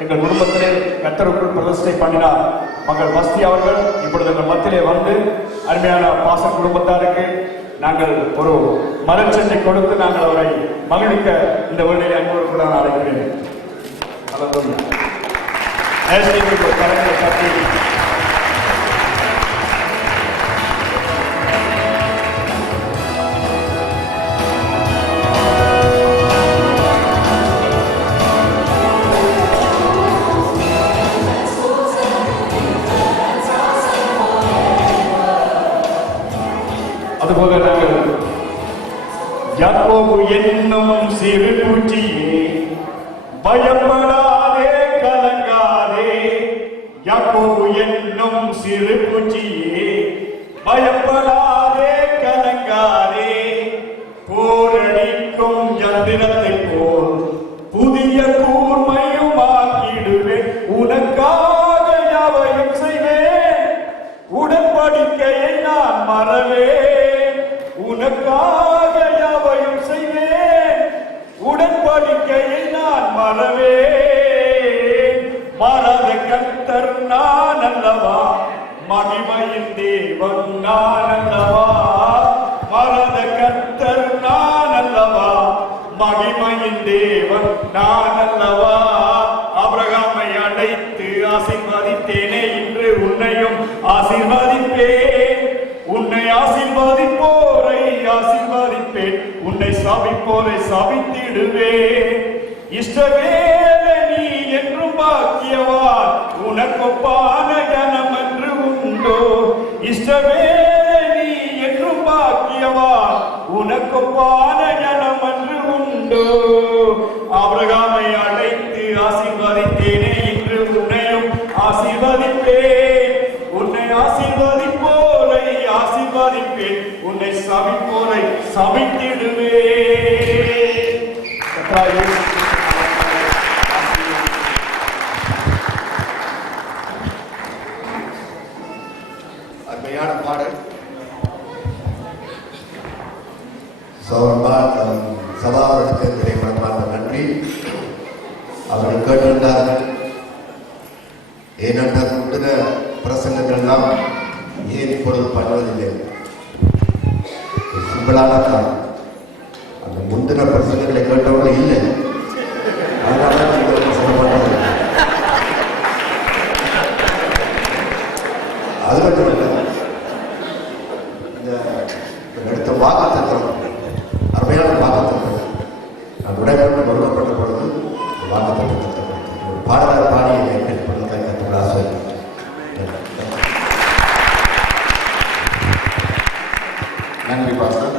எங்கள் குடும்பத்திலே கர்த்தருக்குள் பிரதிஷ்டை பண்ணினார். மகள் வஸ்தி அவர்கள் இப்பொழுது எங்கள் மத்தியிலே வந்து அருமையான பாச குடும்பத்தாருக்கு நாங்கள் ஒரு மலர்ச்செண்டை கொடுத்து நாங்கள் அவரை மகிழ்விக்க இந்த வேளையை அன்போடு கூட நான் அழைக்கிறேன். கரங்களை தட்டி அதுபோல நாங்கள் யாக்கோபு என்னும் சிறு பூச்சியே, பயப்படாதே கலங்காதே. யாக்கோபு என்னும் சிறு பூச்சியே, பயப்படாதே கலங்காதே. போரடிக்கும் யந்திரத்தை போல் புதிய கூர்மையுமாக்கிடுவேன். உனக்காக யாவையும் செய்வேன், உடன்படிக்கையை நான் மறவேன். உனக்காக யாவையும் செய்வேன், உடன்படிக்கையை நான் மறவேன். மாறாத கர்த்தர் நான் அல்லவா, மகிமையின் தேவன் நான் அல்லவா. மாறாத கர்த்தர் நான் அல்லவா, மகிமையின் தேவன் நான் அல்லவா. ஆபிரகாமை அழைத்து ஆசீர்வதித்தேனே, இன்று உன்னையும் ஆசீர்வதிப்பேன். உன்னை ஆசீர்வதிப்போரை ஆசீர்வதிப்பேன், உன்னை சாபிப்போரை சாபித்திடுவேன். இஷ்டவேலை நீ என்றும் பாக்கியவான், உனக்கொப்பான ஜனம் என்று உண்டோ. இஷ்டவேலை நீ என்றும் பாக்கியவான், உனக்கொப்பான ஜனம் என்று உண்டோ. ஆபிரகாமை அழைத்து ஆசீர்வதித்தேனே, இன்று உன்னையும் ஆசீர்வதிப்பேன். உன்னை ஆசீர்வதிப்போரை ஆசீர்வதிப்பேன், உன்னை சபிப்போரை சபித்திடுவேன். அருமையான பாடல். சபாவர்களுக்கு திரைப்படமான நன்றி. அவர்கள் கேட்டிருந்தார்கள், ஏனென்றால் முந்தின பிரசங்கங்கள்லாம் ஏன் இப்பொழுது பண்ணுவதில்லை. சிம்பிளான காரணம், அந்த முந்தின பிரசங்கங்களை கேட்டவங்க இல்லை, அதனால பிரசங்கம் பண்ணுறது. அது மட்டும் இல்லை, இந்த எடுத்த வாக்குத்தத்தம் அருமையான வாக்குத்தத்தம். நான் உடைப்பட்டு ஒழுங்கப்பட்ட பொழுது வாக்குத்தத்தத்தை பாடலார் பாடியை கற்றுக்கொள்ள ஆசை. நன்றி பாஸ்டர்.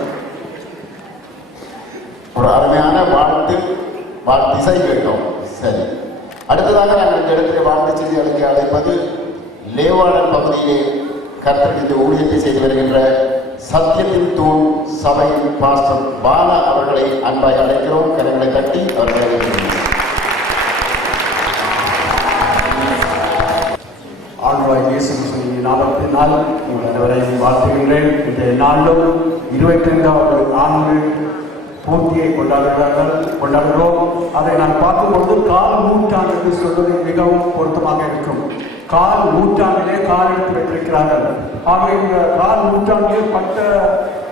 ஒரு அருமையான வாழ்த்திசை கேட்டோம். சரி, அடுத்ததாக நாங்கள் இந்த இடத்திலே வாழ்த்து செய்தி அளிக்க அழைப்பது லேவாளன் பகுதியிலே கர்த்தர் இந்த ஊழியத்தை செய்து வருகின்ற சத்தியத்தின் தூண் சபையின் பாஸ்டர் பாலா அவர்களை அன்பாய் அழைக்கிறோம். கரங்களை தட்டி அவர்களை ஆண்டவராகிய இயேசு கிறிஸ்துவின் நாமத்தினால் உங்கள் அனைவரையும் வாழ்த்துகின்றேன். இந்த நாளிலும் 22வது ஆண்டு பூர்த்தியை கொண்டாடுகிறோம். அதை நான் பார்க்கும்போது கால் நூற்றாண்டுக்கு சொல்வது மிகவும் பொருத்தமாக இருக்கும். கால் நூற்றாண்டிலே கால் எடுத்து வைத்திருக்கிறார்கள். ஆக இந்த கால் நூற்றாண்டிலே பட்ட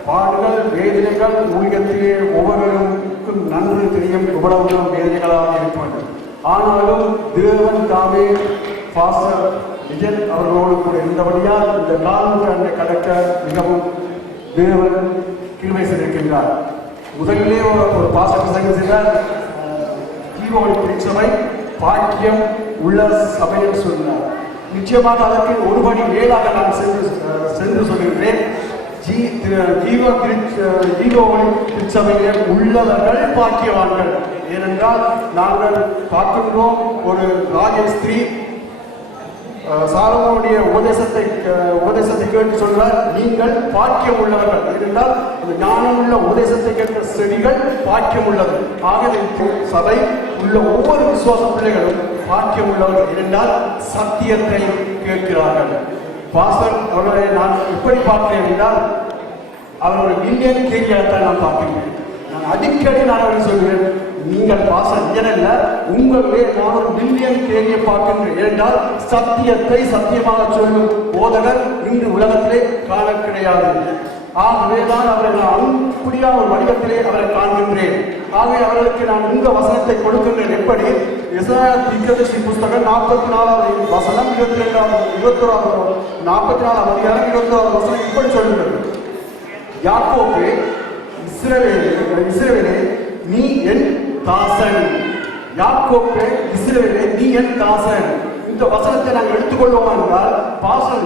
பாடுகள், வேதனைகள் ஊழியத்திலே ஒவ்வொருவருக்கும் நன்கு தெரியும் எவ்வளவு வேதனைகளாக இருப்பது. ஆனாலும் தேவன் தாமே பாஸ்டர் விஜயன் அவர்களோடு கூட இருந்தபடியால் இந்த 4 ஆண்டை கடக்க மிகவும் தேவன் கிருபை செய்திருக்கின்றார். முதலிலே ஒரு பாசம் செய்தார், தீபாவளி திருச்சபை பாக்கியம் உள்ள சபை என்று சொன்னார். நிச்சயமாக அதற்கு ஒருபடி மேலாக நான் சென்று சொல்கிறேன். தீபாவளி திருச்சபையிலே உள்ளவர்கள் பாக்கியவான்கள். ஏனென்றால் நாங்கள் பார்க்கின்றோம், ஒரு ராஜஸ்திரீ சாலமோனுடைய உபதேசத்தை கேட்டு சொல்றார், நீங்கள் பாக்கியம் உள்ளவர்கள். ஏனென்றால் ஞானம் உள்ள உபதேசத்தை கேட்ட செடிகள் பாக்கியம் உள்ளது. ஆகவே சபை உள்ள ஒவ்வொரு விசுவாச பிள்ளைகளும் பாக்கியம் உள்ளவர்கள். ஏனென்றால் சத்தியத்தை கேட்கிறார்கள். பாஸ்டர் அவர்களை நான் எப்படி பார்க்கிறேன் என்றால், அவர் ஒரு மில்லியன் கேள்வியாகத்தான் நான் பார்க்கிறேன். நான் அடிக்கடி நான் அவர்கள் சொல்கிறேன், நீங்கள் பாசம் இல்ல, உங்களே நான் ஒரு மில்லியன் கேள்வியை பார்க்கின்றேன். ஏனென்றால் சத்தியத்தை சத்தியமாக சொல்லும் போதகர் இன்று உலகத்திலே காண கிடையாது. ஆகவேதான் அவரை நான் அப்படியான ஒரு வடிவத்திலே அவரை காண்கின்றேன். ஆகவே அவர்களுக்கு நான் இந்த வசனத்தை கொடுக்கின்றேன். எப்படி? எசாயா தீர்க்கதரிசி புஸ்தகம் 44வது வசனம் 44வது அதிகாரம் 21வது வசனம் இப்படி சொல்லுகிறது, யாக்கோபே இஸ்ரவேலே நீ என் தாசன். யாக்கோபே இஸ்ரவேலே நீ என் தாசன். இந்த வசனத்தை நாங்கள் எடுத்துக்கொள்வோம் என்றால், பாசன்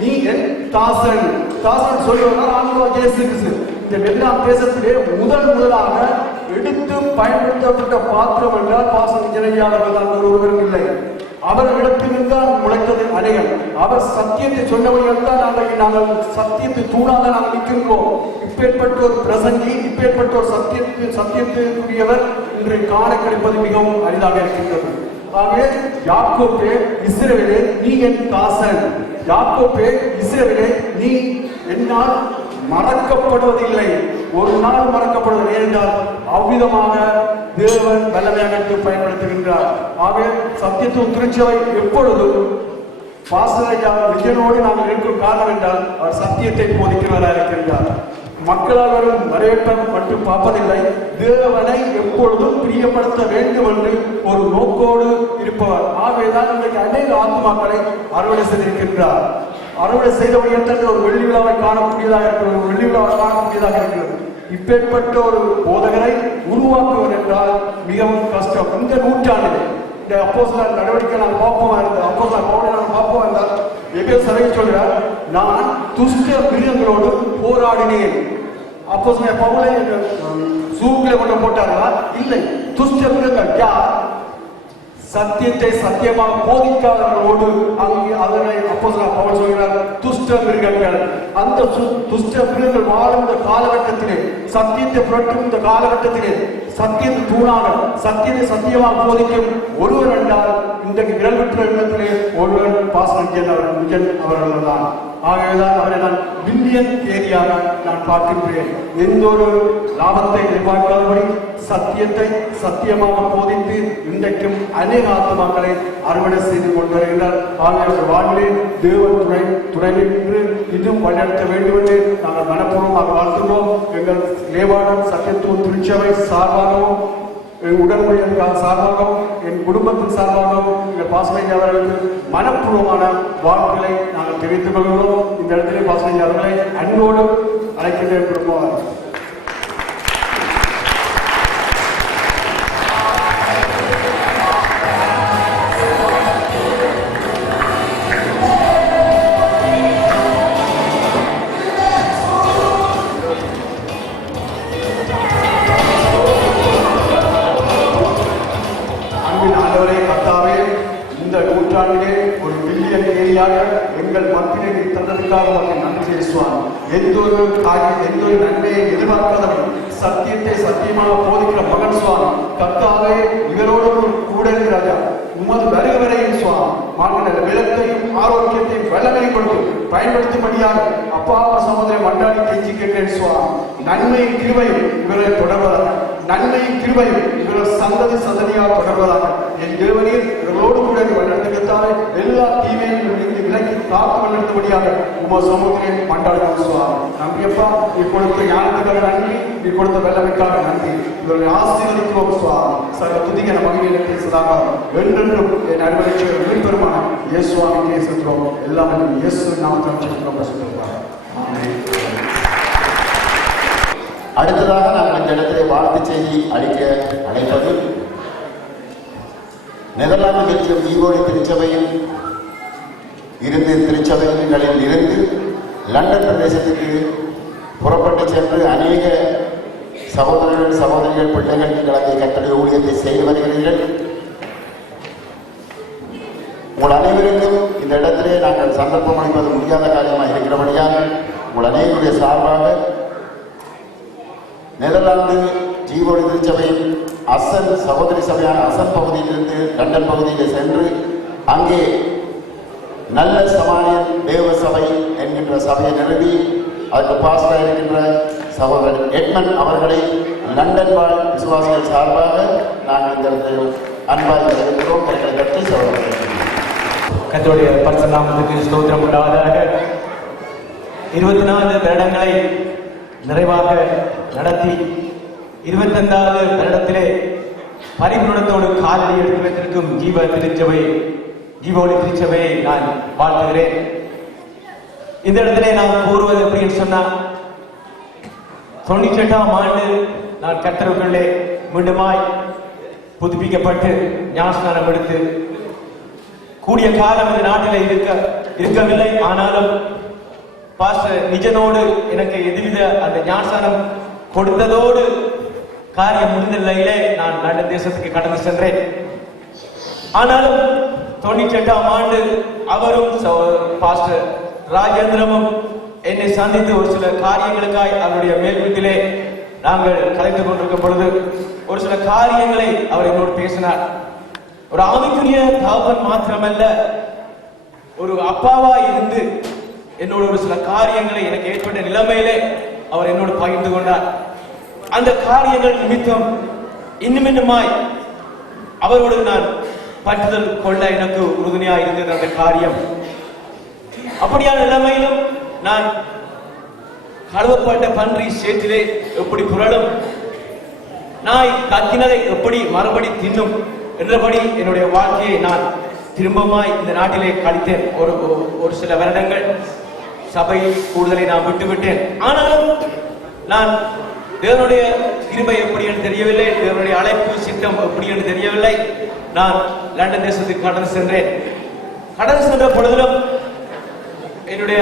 நீ என் தாசன். தாசன் சொல்லுவதால் ஆண்டவர் இயேசு கிறிஸ்து இந்த வெள்ளாம் தேசத்திலே முதலாக எடுத்து பயன்படுத்தப்பட்ட பாத்திரம் என்றால் பாசன் இணையாளர்கள் தான் ஒருவரும் இல்லை. அவர்களிடத்திலிருந்து தான் முளைத்தது அநேகம். அவர் சத்தியத்தை சொன்னவர்கள் தான் நாங்கள் சத்தியத்தை தூணாக நாங்கள் நிற்கின்றோம். இப்பேற்பட்ட ஒரு பிரசங்கி, இப்பேற்பட்ட ஒரு சத்தியத்திற்குரியவர் இன்று காண கிடைப்பது மிகவும் அரிதாக இருக்கின்றது. ஆகவே யாக்கோபே இஸ்ரவேலே நீ என் தாசன். யாக்கோபே இஸ்ரவேலே நீ என்னால் மறக்கப்படுவதில்லை. ஒரு நாள் மறக்கப்படுவது. ஏனென்றால் அவ்விதமாக தேவன் வல்லமையாக பயன்படுத்துகின்றார். ஆகவே சத்தியத்துவ திருச்சபை எப்பொழுதும் பாசறையா விஜயனோடு நாங்கள் இருக்கும் காரணம் என்றால் அவர் சத்தியத்தை போதிக்கிறவராக இருக்கின்றார். மக்களால் வரும் வரவேற்பம் மட்டும் பார்ப்பதில்லை, தேவனை எப்பொழுதும் பிரியப்படுத்த வேண்டும் என்று ஒரு நோக்கோடு இருப்பவர். ஆகவேதான் இன்றைக்கு அநேக ஆத்மாக்களை அறுவடை செய்திருக்கின்றார். அறுவடை செய்தவர்கள் ஒரு வெள்ளி விழாவை காணக்கூடியதாக இருக்கிறது. இப்பேற்பட்ட ஒரு போதகரை உருவாக்குவது என்றால் மிகவும் கஷ்டம். இந்த நூற்றாண்டில் இந்த அப்போஸ்தலர் நடவடிக்கை நாம் பார்ப்போம் என்றால் எங்கள் சபையை சொல்கிறார், நான் துஷ்ட மிருகங்களோடு போராடினேன். அப்போஸ்தலர் பவுலை சூக்கில கொண்டு போட்டார்களா? இல்லை. துஷ்ட மிருகங்கள் யார்? சத்தியத்தை சத்தியமாக போதிக்காதவர்களோடு அங்கே அதனை அப்போஸ்தலர் பவுல் சொல்கிறார், துஷ்ட மிருகங்கள். அந்த துஷ்ட மிருகங்கள் வாழும் இந்த காலகட்டத்திலே, சத்தியத்தை புரட்டும் இந்த காலகட்டத்திலே, சத்தியத்தை தூணாக சத்தியத்தை சத்தியமாக போதிக்கும் ஒருவர் என்றால் இன்றைக்கு விரல் பெற்ற இடத்திலே ஒருவர் பாஸ்டர் அவர்கள் தான். ஆகவேதான் அவரை நான் மில்லியன் தேதியாக நான் பார்க்கின்றேன். எந்த ஒரு லாபத்தை எதிர்பார்க்காதபடி சத்தியத்தை சத்தியமாக போதித்து இன்றைக்கும் அநேக ஆத்மாக்களை அறுவடை செய்து கொண்டு வருகிறார். ஆகிய வாழ்விலே தேவன் துணை நின்று இதுவும் வழிநடத்த வேண்டும் என்று நாங்கள் மனப்பூர்வமாக வாழ்த்துகிறோம். எங்கள் லேவாளர் சத்தியத்துவ திருச்சபை சார்பாகவும், என் உடன்படிக்கையின் சார்பாகவும், என் குடும்பத்தின் சார்பாகவும் எங்கள் பாஸ்டர் அவர்களுக்கு மனப்பூர்வமான வாழ்த்துக்களை நாங்கள் தெரிவித்துக் கொள்கிறோம். இந்த இடத்திலே பாஸ்டர் அவர்களை அன்போடு அழைக்கிறேன். குடும்பம் ஒரு மில்லியன் ஏரியாக எங்கள் மத்தியிலே நீ தந்ததுக்காக நன்றி செய்வான். எந்த ஒரு நன்மையை எதிர்பார்க்காதவன் சத்தியத்தை சத்தியமாக போதிக்கிற மகன் சுவாமி கர்த்தாவே இவரோடு கூட இருக்கிறாங்க. உமது வருகவரையும் சுவாமி மாநில விளக்கையும் ஆரோக்கியத்தையும் வல்லமை கொடுத்து பயன்படுத்தும்படியாக அப்பாவ சமுதிரம் மண்டாடி கெஞ்சி கேட்டேன் சுவாமி. நன்மையின் கிருபையும் இவரை தொடர்வதாக, நன்மையின் கிருபையும் இவர்கள் சந்ததியாக தொடர்வதாக. என் தேவனீர் இவர்களோடு கூட வழிநடத்துகிறதாலே எல்லா தீமையும் விலக்கி காத்து வழிநடத்தும்படியாக உமது சமுதிரம் மண்டாடி சுவாமி. நம்பியப்பா இப்பொழுது ஞானத்துக்காக நன்றி. நீ கொடுத்த வெள்ளமைக்காக நன்றி. இவர்களை ஆசீர்வதிக்கிறோம் சுவாமி. சர்வ துதிகன மகிமையில பேசுகிறாங்க என்றென்றும் என் அனுமதிச்சு மீட்பெருமான இயேசுவாமி பேசுகிறோம். எல்லாமே இயேசு நாமத்தில் சொல்லுவாங்க. அடுத்ததாக நாங்கள் இந்த இடத்திலே வாழ்த்து செய்தி அளிக்க அழைப்பது நெதர்லாந்து பெல்ஜியம் ஈவோடி திருச்சபையில் திருச்சபைகளில் இருந்து லண்டன் பிரதேசத்துக்கு புறப்பட்டு சென்று அநேக சகோதரர்கள் சகோதரிகள் பிள்ளைகள் நீங்கள் அந்த கர்த்தருடைய ஊழியத்தை செய்து வருகிறீர்கள். உங்கள் அனைவருக்கும் இந்த இடத்திலே நாங்கள் சந்தர்ப்பம் அளிப்பது முடியாத காரியமாக இருக்கிறபடியால் உங்கள் அனைவருடைய சார்பாக நெதர்லாந்து ஜீவோடி திருச்சபையின் அசன் சகோதரி சபையான அசன் பகுதியிலிருந்து லண்டன் பகுதியில் சென்று அங்கே நல்ல சமாரியன் தேவ சபை என்கின்ற சபையை நிறுவி அதற்கு பாஸ்டராக இருக்கின்ற சகோதரர் எட்மன் அவர்களை லண்டன் வாழ் விசுவாசிகள் சார்பாக நாங்கள் இந்த அன்பாக இருக்கிறோம். கட்டி சகோதரர்கள் கர்த்தருடைய பரிசுத்த நாமத்துக்கு ஸ்தோத்திரம் உண்டாவதாக. 24 வருடங்களை நிறைவாக நடத்தி 25வது வருடத்திலே பரிபூரணத்தோடு காலடி எடுத்து வைத்திருக்கும் ஜீவோடி திருச்சபையை நான் வாழ்த்துகிறேன். இந்த இடத்திலே நான் கூறுவது அப்படின்னு சொன்னா 98ஆம் ஆண்டு நான் கர்த்தருக்குள்ளே மீண்டுமாய் புதுப்பிக்கப்பட்டு ஞானஸ்நானம் எடுத்து கூடிய காலம் இந்த நாட்டில் இருக்கவில்லை. ஆனாலும் பாஸ்டர் நிஜனோடு எனக்கு எதுவித அந்த ஞானஸ்நானம் கொடுத்ததோடு காரியம் முடிந்த நிலையிலே நான் லண்டன் தேசத்துக்கு கடந்து சென்றேன். ஆனாலும் 98ஆம் ஆண்டு அவரும் பாஸ்டர் ராஜேந்திரமும் என்னை சந்தித்து ஒரு சில காரியங்களுக்காய் அவருடைய மேல் வீட்டிலே நாங்கள் கலைத்துக் கொண்டிருக்கும் பொழுது ஒரு சில காரியங்களை அவர் என்னோடு பேசினார். ஒரு ஆவிக்குரிய தகப்பன் மாத்திரமல்ல, ஒரு அப்பாவா இருந்து என்னோட ஒரு சில காரியங்களை எனக்கு ஏற்பட்ட நிலைமையிலே அவர் என்னோடு பகிர்ந்து கொண்டார். அந்த காரியங்கள் நிமித்தம் இன்னுமாய் அவரோடு நான் பற்றுதல் கொள்ள எனக்கு உறுதுணையாக இருந்தது அந்த காரியம். அப்படியான நிலைமையிலும் நான் கழுவப்பட்ட பன்றி சேற்றிலே எப்படி புரளும், நாய் கத்தினதை எப்படி மறுபடி தின்னும் என்றபடி என்னுடைய வாழ்க்கையை நான் திரும்பமாய் இந்த நாட்டிலே கழித்தேன். ஒரு சில வருடங்கள் சபை கூடுதலை நான் விட்டுவிட்டேன். ஆனாலும் நான் தேவனுடைய கிருபை எப்படி என்று தெரியவில்லை, தேவனுடைய அழைப்பு சித்தம் எப்படி என்று தெரியவில்லை. நான் லண்டன் தேசத்துக்கு கடந்து சென்றேன். கடந்து சென்ற பொழுதிலும் என்னுடைய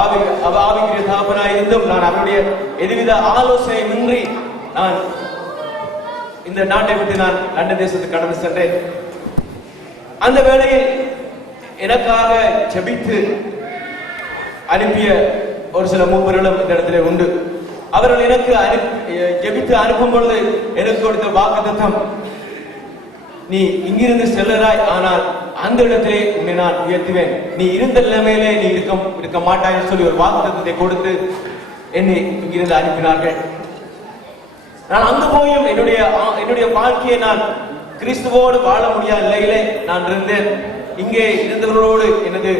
ஆவிக்குரிய தகப்பனாய் இருந்தும் நான் அவருடைய எதுவித ஆலோசனை இன்றி நான் இந்த நாட்டை விட்டு நான் லண்டன் தேசத்துக்கு கடந்து சென்றேன். அந்த வேளையில் எனக்காக ஜெபித்து அனுப்பிய ஒரு சில மூப்பர்களும் இந்த இடத்துல உண்டு. அவர்கள் எனக்கு ஜெபித்து அனுப்பும் பொழுது எனக்கு கொடுத்த வாக்குத்தத்தம், நீ இங்கிருந்து செல்லறாய், ஆனால் அந்த இடத்திலே உன்னை நான் உயர்த்துவேன், நீ இருந்த நிலைமையிலே நீ இருக்க மாட்டாய் சொல்லி ஒரு வாக்குத்தத்தத்தை கொடுத்து என்னை இங்கிருந்து அனுப்பினார்கள். நான் அங்கு போயும் என்னுடைய வாழ்க்கையை நான் கிறிஸ்துவோடு வாழ முடியாத நிலையிலே நான் இருந்தேன். இங்கே இருந்தவர்களோடு எனது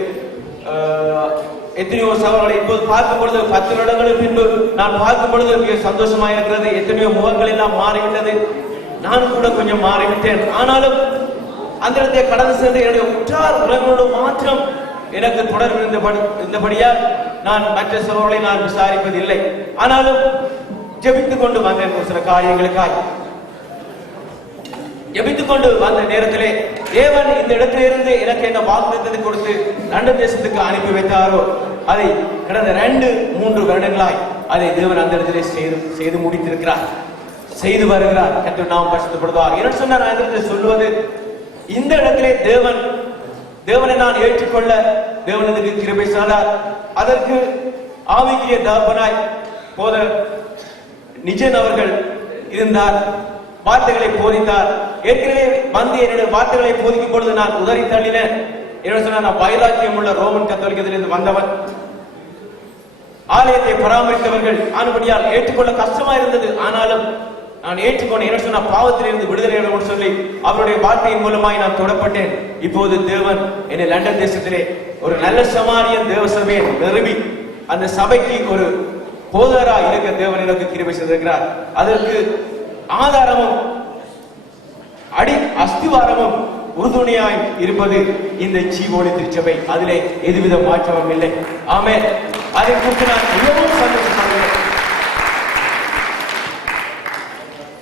எத்தனையோ சவால்களை இப்போது பார்க்கும் பொழுது 10 வருடங்களுக்கு பின்பு நான் பார்க்கும் பொழுது மிக சந்தோஷமாக இருக்கிறது. எத்தனையோ முகங்கள் எல்லாம் மாறிவிட்டது, நான் கூட கொஞ்சம் மாறிவிட்டேன். ஆனாலும் அந்த இடத்தை கடந்து சென்று என்னுடைய உற்றார் உறவினரோடு மாத்திரம் எனக்கு தொடர்பு இருந்தபடியால் நான் மற்ற சவால்களை நான் விசாரிப்பதில்லை. ஆனாலும் ஜெபித்துக் கொண்டு வந்தேன். ஒரு சில காரியங்களுக்காய் ஜெபித்துக் கொண்டு வந்த நேரத்திலே தேவன் இந்த இடத்திலிருந்து எனக்கு என்ன வாக்குத்தத்தத்தை கொடுத்து லண்டன் தேசத்துக்கு அனுப்பி வைத்தாரோ அதை கடந்த 2-3 வருடங்களாய் அதை தேவன் அந்த இடத்திலே செய்து முடித்திருக்கிறார், செய்து வருகிறார். கர்த்தர் நாமம் பரிசுத்தப்படுவார். என்ன சொன்னார் அந்த இடத்துல சொல்லுவது, இந்த இடத்திலே தேவனை நான் ஏற்றுக்கொள்ள தேவனுக்கு கிருபை செய்தார். அதற்கு ஆவிக்குரிய தகப்பனாய் போதர் நிஜன் அவர்கள் இருந்தார், வார்த்தைகளை போதித்தார். ஏற்கனவே வந்து என்னுடைய வார்த்தைகளை போதிக்கும் பொழுது நான் உதறி தள்ளினேன். என்ன சொன்ன, நான் வைராக்கியம் உள்ள ரோமன் கத்தோலிக்கத்திலிருந்து வந்தவன், ஆலயத்தை பராமரித்தவர்கள் ஆனபடியால் ஏற்றுக்கொள்ள கஷ்டமா இருந்தது. ஆனாலும் நான் ஏற்றுக்கொண்ட என்ன சொன்ன, பாவத்திலிருந்து விடுதலை சொல்லி அவருடைய வார்த்தையின் மூலமாய் நான் தொடப்பட்டேன். இப்போது தேவன் என்னை லண்டன் தேசத்திலே ஒரு நல்ல சமாரியன் தேவ சபையை நிறுவி அந்த சபைக்கு ஒரு போதராய் இருக்க தேவன் எனக்கு கிருபை செய்திருக்கிறார். அதற்கு ஆதாரமும் அஸ்திவாரமும் உறுதுணையாய் இருப்பது இந்த ஜீவோலி திருச்சபை. அதிலே எதுவித மாற்றமும் இல்லை. ஆமென். அதை குறித்து நான் மிகவும் சந்தோஷப்படுகிறேன்.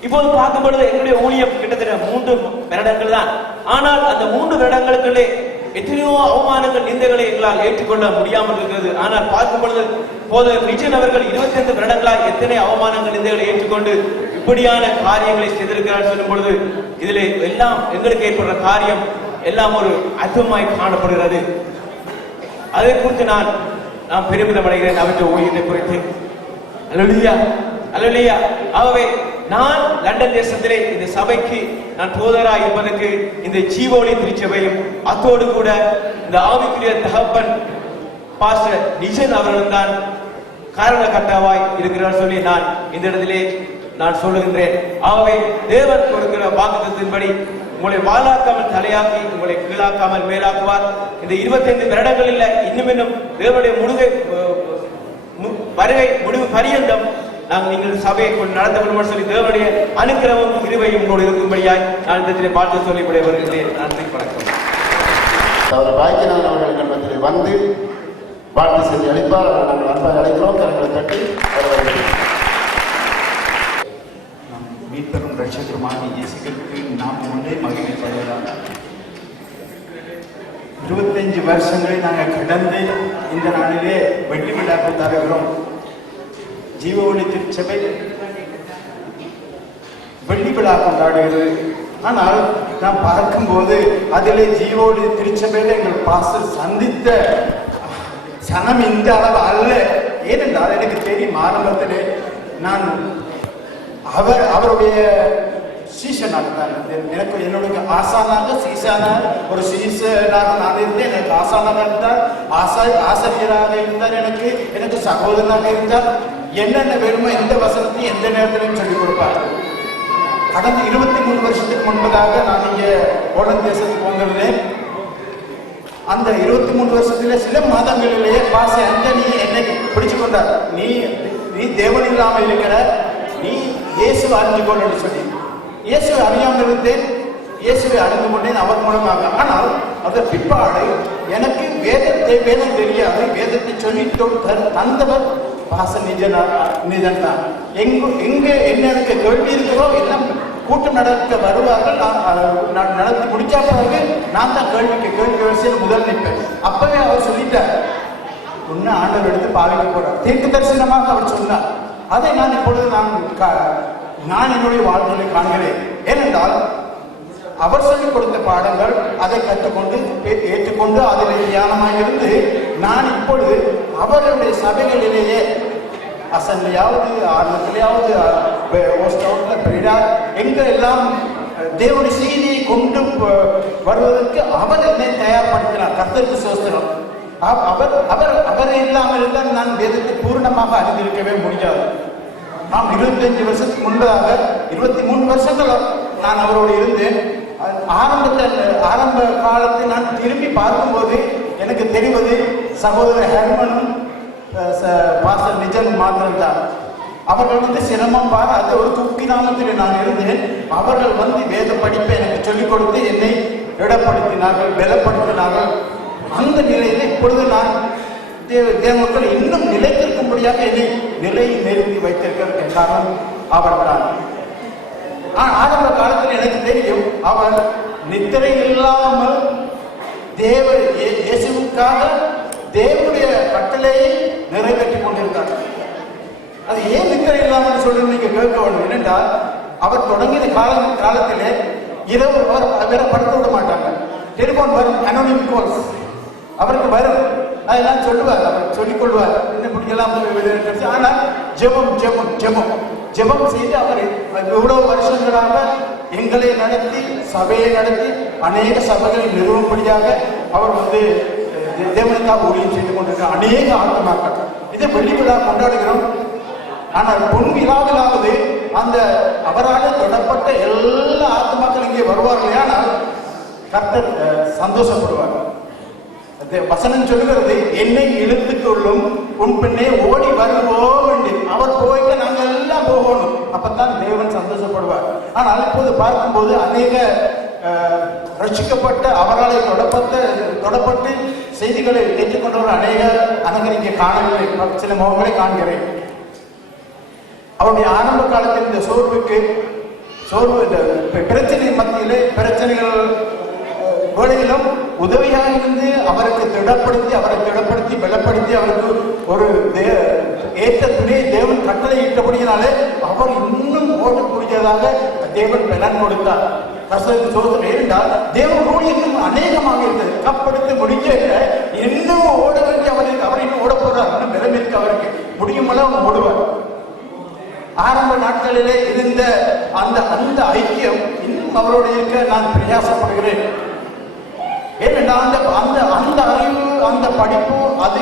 இப்போது பார்க்கும் பொழுது என்னுடைய ஊழியம் கிட்டத்தட்ட 3 வருடங்கள் தான். ஆனால் அந்த 3 வருடங்களுக்குள்ளே எத்தனையோ அவமானங்கள், நிந்தைகளை எங்களால் ஏற்றுக்கொள்ள முடியாமல் இருக்கிறது. ஆனால் பார்க்கும் பொழுது போதகர் நிஜன் அவர்கள் 25 வருடங்களாய் எத்தனை அவமானங்கள், நிந்தைகளை ஏற்றுக்கொண்டு இப்படியான காரியங்களை செய்திருக்கிறார் சொல்லும் பொழுது இதில் எல்லாம் எங்களுக்கு ஏற்படுற காரியம் எல்லாம் ஒரு அற்புதமாய் காணப்படுகிறது. அதை குறித்து நான் பெருமிதம் அடைகிறேன் அவற்றை ஊழியத்தை குறித்து. அல்லேலூயா, அல்லேலூயா. ஆகவே நான் லண்டன் தேசத்திலே இந்த சபைக்கு நான் போதராய் இருப்பதற்கு இந்த ஜீவோலி திருச்சபையும் அத்தோடு கூட இந்த ஆவிக்குரிய தகப்பன் பாஸ்டர் நிஜன் அவர்களும் தான் காரணகர்த்தாவாய் இருக்கிறார் சொல்லி நான் இந்த இடத்திலே நான் சொல்லுகின்றேன். ஆகவே தேவன் கொடுக்கிற வாக்குத்தத்தின்படி உங்களை வாழாக்காமல் தலையாக்கி உங்களை கீழாக்காமல் மேலாக்குவார். இந்த 25 வருடங்களில் இன்னும் தேவனுடைய வருகை முடிவு பரியந்தம் நாங்கள் நீங்கள் சபையை கொண்டு நடத்த வேண்டும் சொல்லி தேவனுடைய அனுக்கிரமும் கிருபையும் உங்களோடு இருக்கும்படியாய் நான் இந்த வாழ்த்து சொல்லி வருகிறேன். நன்றி, வணக்கம். பாக்கியநாதன் அவர்கள் கண்மத்தில் வந்து வாழ்த்து செய்தி அளிப்பார். நாங்கள் அன்பாக அழைக்கிறோம். கரங்களை தட்டி மீட்பெரும் ரட்சகருமான இயேசுவிற்கு நாம் ஒன்றே மகிழ்ச்சிப்படுகிறார். 25 வருஷங்களை நாங்கள் கடந்து இந்த நாளிலே வெற்றி விழா கொண்டாடுகிறோம். ஜீவோலி திருச்சபை வெள்ளி விழா கொண்டாடுகிறது. ஆனால் நாம் பார்க்கும்போது அதிலே ஜீவோலி திருச்சபையில் எங்கள் பாஸ்டர் சந்தித்த சனம் இந்த அளவு அல்ல. ஏனென்றால் எனக்கு தெரியும், ஆரம்பத்திலே நான் அவருடைய சீசனாக தான் எனக்கு என்னுடைய ஆசானாக ஒரு சீசனாக நான் இருந்தேன். எனக்கு ஆசானாக இருந்தார், ஆசிரியராக இருந்தார், எனக்கு சகோதரனாக இருந்தார். என்னென்ன வேணுமோ எந்த வசனத்தையும் எந்த நேரத்திலையும் சொல்லிக் கொடுப்பார். கடந்த 23 வருஷத்துக்கு முன்பதாக நான் இங்கே போலந்து தேசத்துக்கு வந்திருந்தேன். அந்த 23 வருஷத்துல சில மாதங்களிலேயே பாச அஞ்சனி என்னை பிடிச்சு கொண்டார். நீ தேவன் இல்லாமல் இருக்கிற, நீ இயேசுவை அறிந்து கொள்ளு சொல்லி. இயேசுவை அறியாமல் இருந்தேன், இயேசுவை அறிந்து கொண்டேன் அவர் மூலமாக. ஆனால் அதன் பிற்பாடு எனக்கு வேதம் தெரியாது. வேதத்தை சொல்லி தந்தவர் பாச நிஜன் தான். எங்க எனக்கு கேள்வி இருக்கிறோ எல்லாம் கூட்டம் நடக்க வருவார்கள். நான் நடத்தி முடிச்சா பிறகு நான் தான் கேள்வி வரிசையில் முதல் நிற்பேன். அப்பவே அவர் சொல்லிட்டார், ஒன்னு ஆண்டவர் எடுத்து பாவிக்க போறார். தீர்க்க தரிசனமாக அவர் சொன்னார். அதை நான் இப்பொழுது நான் என்னுடைய வாழ்க்கையை காண்கிறேன். ஏனென்றால் அவர் சொல்லிக் கொடுத்த பாடங்கள் அதை கற்றுக்கொண்டு ஏற்றுக்கொண்டு அதில் தியானமாக இருந்து நான் இப்பொழுது அவருடைய சபைகளிலேயே அசன்லையாவது ஆரம்பத்திலேயாவது எங்க எல்லாம் தேவனுடைய செய்தியை கொண்டு வருவதற்கு அவர் என்னை தயார்படுத்தினார். கர்த்தருக்கு சோஸ்திரம். அவர் இல்லாமல் இருந்தால் நான் வேதத்தை பூர்ணமாக அறிந்திருக்கவே முடியாது. நாம் 25 வருஷத்துக்கு முன்பதாக 23 வருஷங்கள் நான் அவரோடு இருந்தேன். ஆரம்ப காலத்தை நான் திரும்பி பார்க்கும்போது எனக்கு தெரிவது சகோதரர் ஹெர்மனும் பாஸ்டர் நிஜன் மாத்திரம் தான். அவர்கள் சிரமம் பார் அந்த ஒரு துக்கி நாமத்தில் நான் இருந்தேன். அவர்கள் வேத படிப்பை எனக்கு சொல்லிக் கொடுத்து என்னை இடப்படுத்தினார்கள், பலப்படுத்தினார்கள். அந்த நிலையில இப்பொழுது நான் தேவமக்கள் இன்னும் நிலைத்திருக்கும்படியாக என்னை நிலையை நெருங்கி வைத்திருக்கிற காரணம் அவர் தான். ஆரம்ப காலத்தில் எனக்கு தெரியும், அவர் நித்திரை இல்லாமல் இயேசுவுக்காக தேவனுடைய கட்டளையை நிறைவேற்றிக் கொண்டிருந்தார். அது ஏன் நித்திரை இல்லாமல் சொல்லி நீங்க கேட்க வேண்டும். என்னென்றால் அவர் தொடங்கின காலத்திலே இரவு அவரை படுத்த விட மாட்டாங்க. டெலிபோன் வரும், அனோனிம் கால்ஸ் அவருக்கு வரும். அதெல்லாம் சொல்லுவார், அவர் சொல்லிக் கொள்வார். என்ன பிடிக்கலாம். ஆனால் ஜெபம் செய்து அவர் இவ்வளவு வருஷங்களாக எங்களை நடத்தி சபையை நடத்தி அநேக சபைகளை நிறுவும்படியாக அவர் தேவனுக்காக ஊழியம் செய்து கொண்டிருக்கிற அநேக ஆத்மாக்கள். இதை வெள்ளி விழா கொண்டாடுகிறோம். ஆனால் பொன் விழாவிலாவது அந்த அவரால் தொடப்பட்ட எல்லா ஆத்மாக்கள் இங்கே வருவார்கள். ஆனால் கர்த்தர் சந்தோஷப்படுவார். வசனம் சொல்லுகிறது, என்னை இழுத்துக் கொள்ளும் உன் பின்னே ஓடி வருவோம் என்று. ஆனால் இப்போது பார்க்கும்போது அநேக ரட்சிக்கப்பட்ட அவரால் தொடப்பட்டு செய்திகளை ஏற்றுக்கொண்டவர் அநேக இங்கே காணவில்லை. சில முகங்களை காண்கிறேன். அவருடைய ஆரம்ப காலத்தில் இந்த சோர்வு பிரச்சனை மத்தியிலே பிரச்சனைகள் வேளையிலும் உதவியாக இருந்து அவரை திடப்படுத்தி பலப்படுத்தி அவருக்கு ஒரு ஏற்ற துணையை தேவன் கட்டளை இட்டபடியினாலே அவர் இன்னும் ஓடக்கூடியதாக தேவன் பலன் கொடுத்தார். ஏனென்றால் தேவனோடு இன்னும் அநேகமாக இருந்தது. கப்படுத்தி முடிக்க இன்னும் ஓட வேண்டிய அவர் இன்னும் ஓட போறார். இன்னும் பலம் இருக்கு அவருக்கு, முடியுமெல்லாம் ஓடுவார். ஆரம்ப நாட்களிலே இருந்த அந்த ஐக்கியம் இன்னும் அவரோடு இருக்க நான் பிரயாசப்படுகிறேன். ஏனென்றால் அந்த அறிவு அந்த படிப்பு அது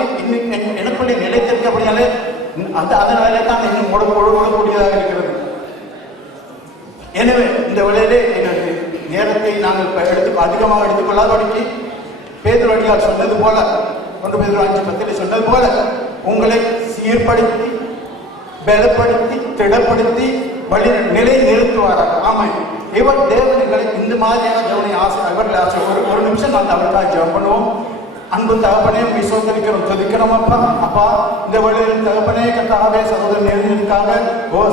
எனக்குள்ளே நிலைத்திருக்கபடியாலே அதனாலே தான் இன்னும் ஓடக்கூடியதாக இருக்கிறது. எனவே இந்த வேளையிலே எனக்கு நேரத்தை நாங்கள் அதிகமாக எடுத்துக்கொள்ளாதபடிக்கு பேதுருவார் சொன்னது போல 1 பேதுரு 5:10 சொன்னது போல உங்களை சீர்படுத்தி பலப்படுத்தி திடப்படுத்தி நிலை நிறுத்துவாராக. ஆமாம், இவர் தேவன்களை இந்த மாதிரியான தேவனை இவர்கள் ஆசை. ஒரு நிமிஷம் நான் அவருக்காக ஜெபம் பண்ணுவோம். அன்பு தகப்பனையும் விசுவசிக்கிறோம், துதிக்கிறோம். அப்பா இந்த வழியில் தகப்பனே கத்தாவே சகோதரன் நேர்களுக்காக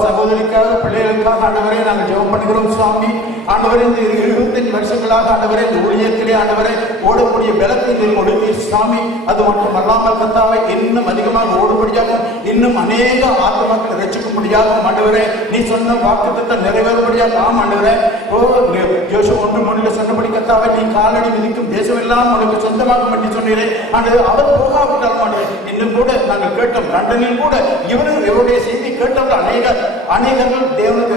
சகோதரிக்காக பிள்ளைகளுக்காக ஆண்டவரே நாங்கள் ஜெபம் பண்ணுகிறோம். சுவாமி ஆண்டவரே இந்த 25 வருஷங்களாக ஆண்டவரே இந்த ஊழியத்திலே ஆண்டவரே ஓடக்கூடிய பலத்தை நீர் கொடுத்தீர் சுவாமி. அது மட்டும் அல்லாமல் கத்தாவே இன்னும் அதிகமாக ஓடும்படியாக இன்னும் அநேக ஆத்மாக்களை ரட்சிக்கும்படியாக ஆண்டவரே நீ சொன்ன வாக்குத்தத்தை நிறைவேறும்படியாக ஆம் ஆண்டவரே. யோசுவா 1:3 சொன்னபடி கத்தாவே நீ காலடி மிதிக்கும் தேசம் எல்லாம் உனக்கு சொந்தமாக பண்ணி அவர் போகாவிட்டால் இன்னும் கூட நாங்கள் கேட்டோம். லண்டனில் கூட இவருடைய செய்தி கேட்டவர்கள் அநேகர்கள் தேவனுக்கு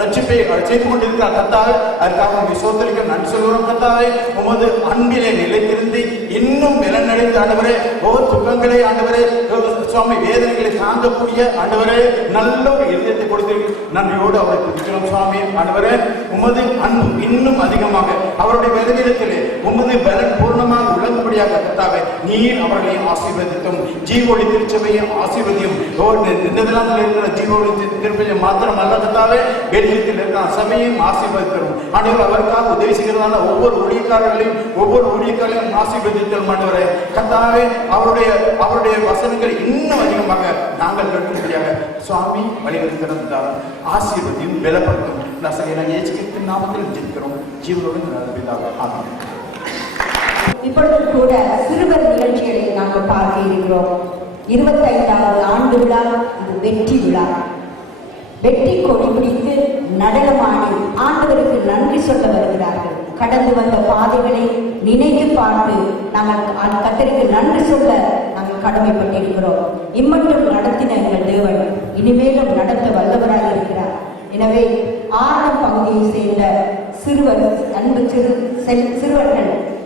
ரட்சிப்பை செய்து கொண்டிருக்கிறார். கத்தாவே அதற்காக விசுவாசிக்க நன்றி சொல்கிறோம். கத்தாவே உமது அன்பிலே நிலைத்திருந்து இன்னும் பலனடைந்து ஆண்டவரே துக்கங்களை ஆண்டவரே சுவாமி வேதனைகளை தாங்கக்கூடிய ஆண்டவரே நல்ல ஒரு இதயத்தை கொடுத்து நன்றியோடு அவரை துதிக்கிறோம். சுவாமி ஆண்டவரே உமது அன்பு இன்னும் அதிகமாக அவருடைய வேதனையிலே உமது பலன் பூர்ணமாக விளங்கும்படியாக கத்தாவே நீர் அவர்களை ஆசீர்வதித்தும் ஜீவோலி திருச்சபையை ஆசீர்வதியும். நெதர்லாந்தில் இருக்கிற ஜீவோலி திருச்சபையை மாத்திரம் அல்ல கத்தாவே பெல்ஜியத்தில் இருக்கிற சபையும் ஆசீர்வதிக்கிறோம். ஆண்டவர் அவருக்காக உதவி செய்கிறதான ஒவ்வொரு ஊழியக்காரையும் ஆசீர்வதித்தல் ஆண்டவரே. கத்தாவே அவருடைய வசனங்கள் இன்னும் அதிகமாக நாங்கள் கேட்கும்படியாக சுவாமி வழிநடத்தினார். ஆசீர்வதியும் பலப்படுத்தும் இயேசுவின் நாமத்தில் ஜெபிக்கிறோம் ஜீவனோடு பிதாவே. ஆமென். இப்பொழுது கூட சிறுவர் நிகழ்ச்சிகளை நாங்கள் பார்க்க இருக்கிறோம். 25வது ஆண்டு விழா, இது வெற்றி விழா. வெற்றி கொடி பிடித்து நடனமாடி ஆண்டவருக்கு நன்றி சொல்ல வருகிறார்கள். கடந்து வந்த பாதைகளை நினைத்து பார்த்து நாங்கள் கர்த்தருக்கு நன்றி சொல்ல நாங்கள் கடமைப்பட்டிருக்கிறோம். இம்மட்டும் நடத்தின எங்கள் தேவன் இனிமேலும் நடத்த வல்லவராக இருக்கிறார். எனவே ஆரம்ப பகுதியை சேர்ந்த சிறுவர்கள்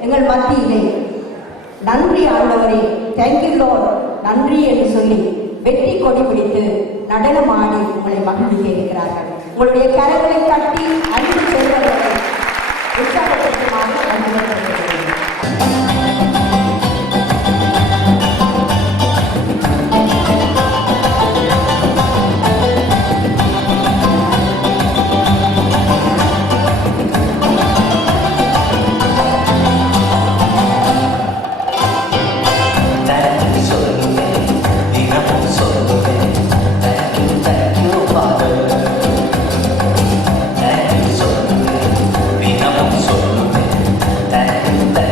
எங்கள் மத்தியிலே நன்றி ஆண்டவரே, தேங்க்யூ லார்ட், நன்றி என்று சொல்லி வெற்றி கொடி பிடித்து நடனமாடி உங்களை மகிழ்ச்சி இருக்கிறார்கள். உங்களுடைய கரங்களை கட்டி அன்பு செல்வர்களை உற்சாகப்படுத்துமாறு அன்பு. Thank you.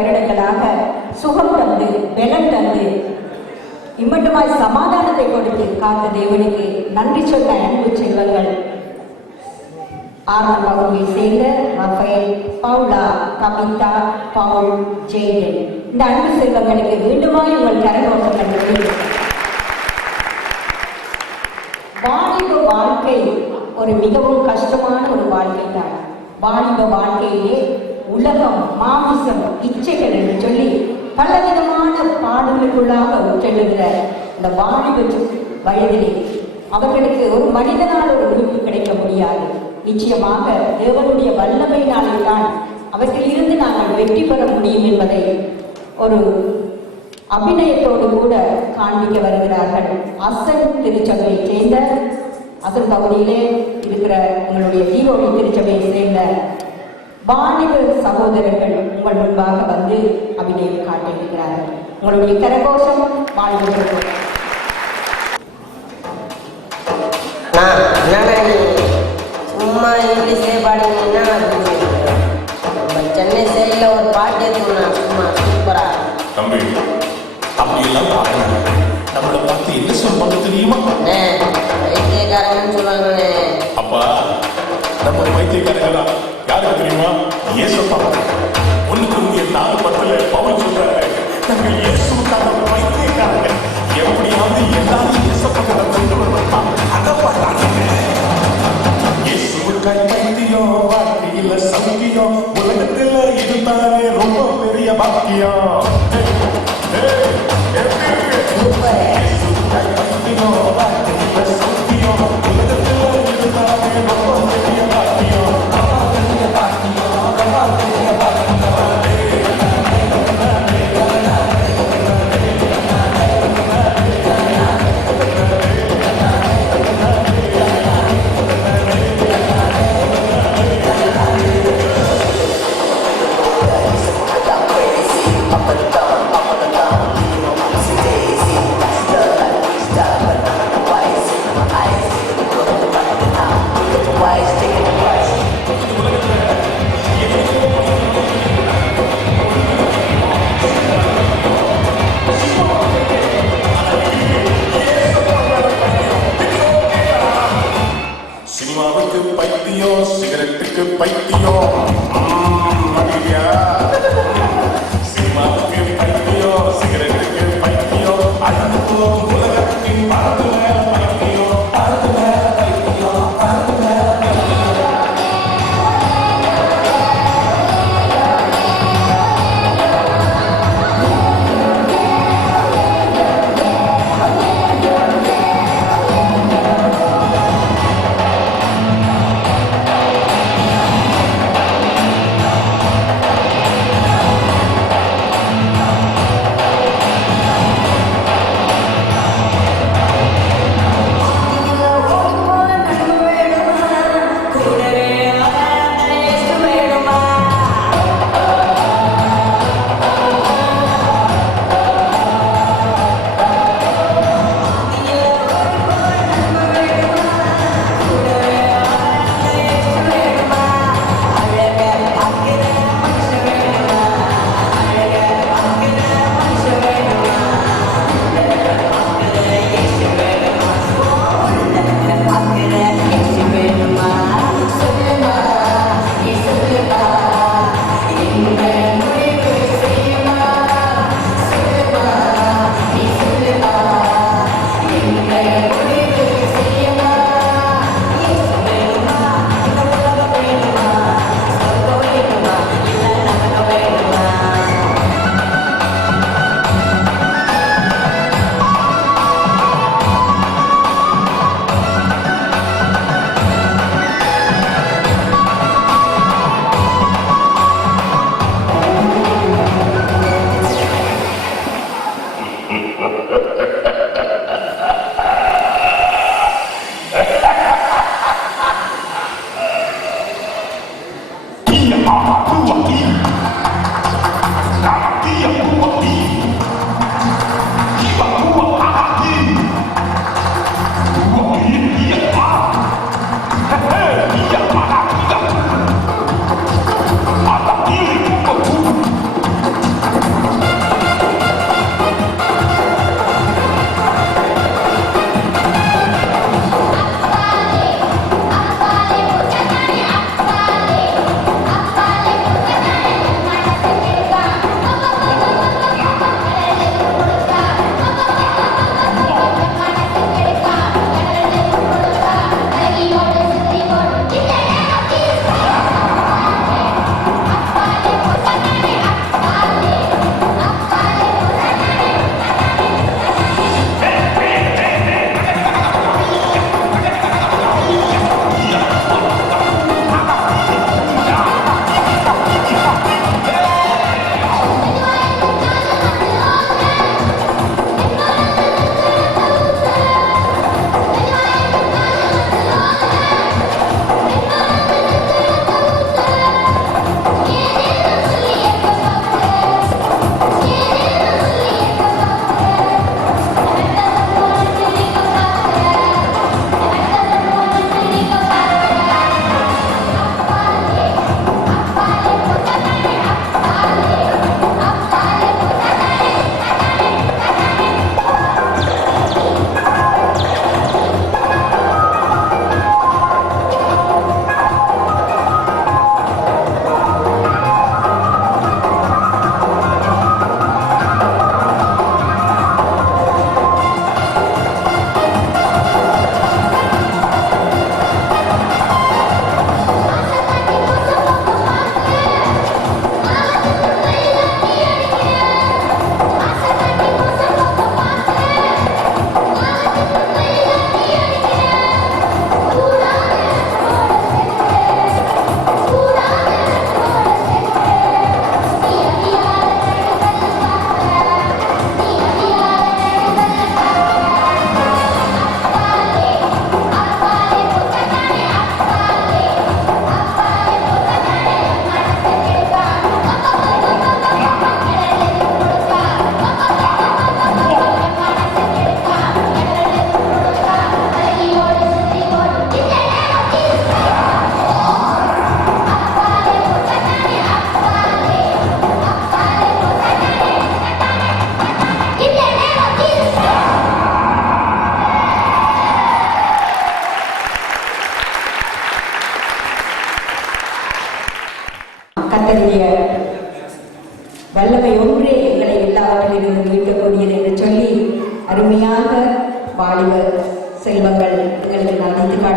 வருடங்களாக சுகம் தந்து பலன் தந்து இம்மட்டுமாய் சமாதானத்தை கொடுத்து காத்த தேவனுக்கு நன்றி சொன்ன அன்பு செல்வங்கள் ஆறாம் பகுதியை சேர்ந்த ரஃபேல், பவுலா, கவிதா, பவுல், ஜெயன் இந்த அன்பு செல்வங்களுக்கு மீண்டுமாய் உங்கள் கரகோஷங்கள். வாலிப வாழ்க்கை ஒரு மிகவும் கஷ்டமான ஒரு வாழ்க்கை தான். வாலிப வாழ்க்கையிலே உலகம், மாமிசம், இச்சைகள் என்று சொல்லி பலவிதமான பாடுகளுக்குள்ளாக செல்லுகிற இந்த வாலிப வயதிலே அவர்களுக்கு ஒரு மனிதனால் ஒரு உறுப்பு கிடைக்க முடியாது. நிச்சயமாக தேவனுடைய வல்லமையினாலே தான் அவற்றில் இருந்து நாங்கள் வெற்றி பெற முடியும் என்பதை ஒரு அபிநயத்தோடு கூட காண்பிக்க வருகிறார்கள். அசன் திருச்சபையை சேர்ந்த அசல் பகுதியிலே இருக்கிற உங்களுடைய தீவோடி திருச்சபையை சேர்ந்த வாலிப சகோதரர்கள் உங்கள் முன்பாக வந்து அபிநயம் காட்டியிருக்கிறார்கள். உங்களுடைய கரகோஷம் வாலிபர்கள். சும்மா இங்கிலீஷ்லே பாடினீங்கன்னா சென்னை சைடில் ஒரு பாட்டு இருக்குண்ணா, சும்மா சூப்பரா. தம்பி அப்படியெல்லாம் பாருங்க, நம்மளை பார்த்து என்ன சொல்லுவாங்க தெரியுமா? பைத்தியக்காரங்கன்னு சொல்லுவாங்களே. அப்பா நம்ம பைத்தியக்காரங்களா யாருக்கு தெரியுமா? இயேசுப்பா. 1:4 பவுல் சொல்றாரு, நாங்கள் இயேசுக்காக பைத்தியக்காரங்க. எப்படியாவது எல்லாரும் இயேசுப்பா கொண்டு வருவா அதை பார்த்தாங்க. இயேசுக்காய் பைத்தியம், வாழ்க்கையில சௌக்கியம், உலகத்துல இருந்தாலே ரொம்ப பெரிய பாக்கியம். சினிமாவுக்கு பைத்தியம், சிகரெட்டுக்கு பைத்தியம். சினிமாவுக்கு பைத்தியம், சிகரெட்டுக்கு பைத்தியம், அழுத்தம் உலகத்தின் பறந்து பைத்தியம், பறந்து பைத்தியம், பறந்து.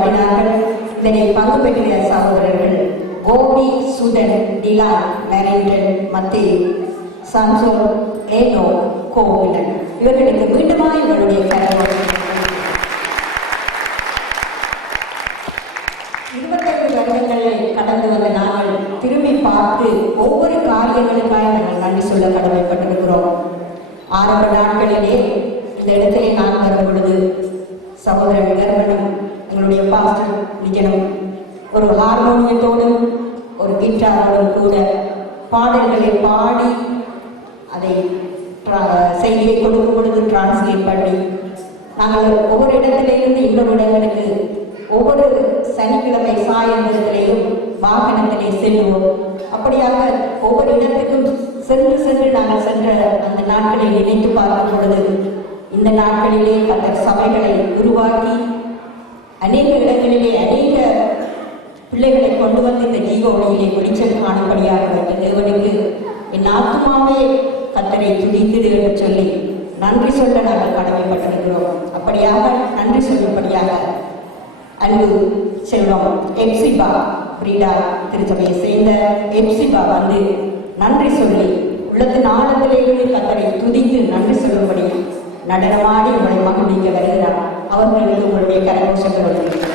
பாடினார்கள். இதனை பங்கு பெற்ற சகோதரர்கள் கோபி, சுதன், டிலா, நரேந்திரன், மத்தேயு, சாம்சோன், ஏனோ, கோவிலன். இவர்களுக்கு மீண்டுமாய் இவருடைய கரங்கள் 25 வருடங்களை கடந்து வந்த நாங்கள் திரும்பி பார்த்து ஒவ்வொரு காரியங்களுக்காக நாங்கள் நன்றி சொல்ல கடமைப்பட்டிருக்கிறோம். ஆரம்ப நாட்களிலே இந்த இடத்திலே நான் வரும் பொழுது சகோதரன் கர்மனும் எங்களுடைய பாஸ்டர் நிஜனும் ஒரு ஹார்மோனியத்தோடும் ஒரு கிட்டாரோடும் கூட பாடல்களை பாடி அதை செய்தியை கொடுக்கும் பொழுது டிரான்ஸ்லேட் பண்ணி நாங்கள் ஒவ்வொரு இடத்திலிருந்து இன்னொரு இடங்களுக்கு ஒவ்வொரு சனிக்கிழமை சாயந்தரத்திலேயும் வாகனத்திலே செல்வோம். அப்படியாக ஒவ்வொரு இடத்துக்கும் சென்று நாங்கள் சென்ற அந்த நாட்களை நினைத்து பார்க்கும் பொழுது இந்த நாட்களிலே கர்த்தர் சபைகளை உருவாக்கி அநேக இடங்களிலே அநேக பிள்ளைகளை கொண்டு வந்து இந்த ஜீவ ஒளியிலே வெளிச்சம் காணும்படியாக இந்த தேவனுக்கு என் ஆத்மாவே கர்த்தரை துதித்தது என்று சொல்லி நன்றி சொல்ல நாங்கள் கடமைப்பட்டிருக்கிறோம். அப்படியாக நன்றி சொல்லும்படியாக அன்பு செல்வம் எப்சிபா பிரீடா திருச்சபையை சேர்ந்த எப்சிபா வந்து நன்றி சொல்லி உள்ளத்தின் ஆழத்திலிருந்து கர்த்தரை துதித்து நன்றி சொல்லும்படி நடனமாடி உங்களை மகிழ்விக்க வருகிறார். அவர்களுக்கு உங்களுடைய கரகோஷங்கள்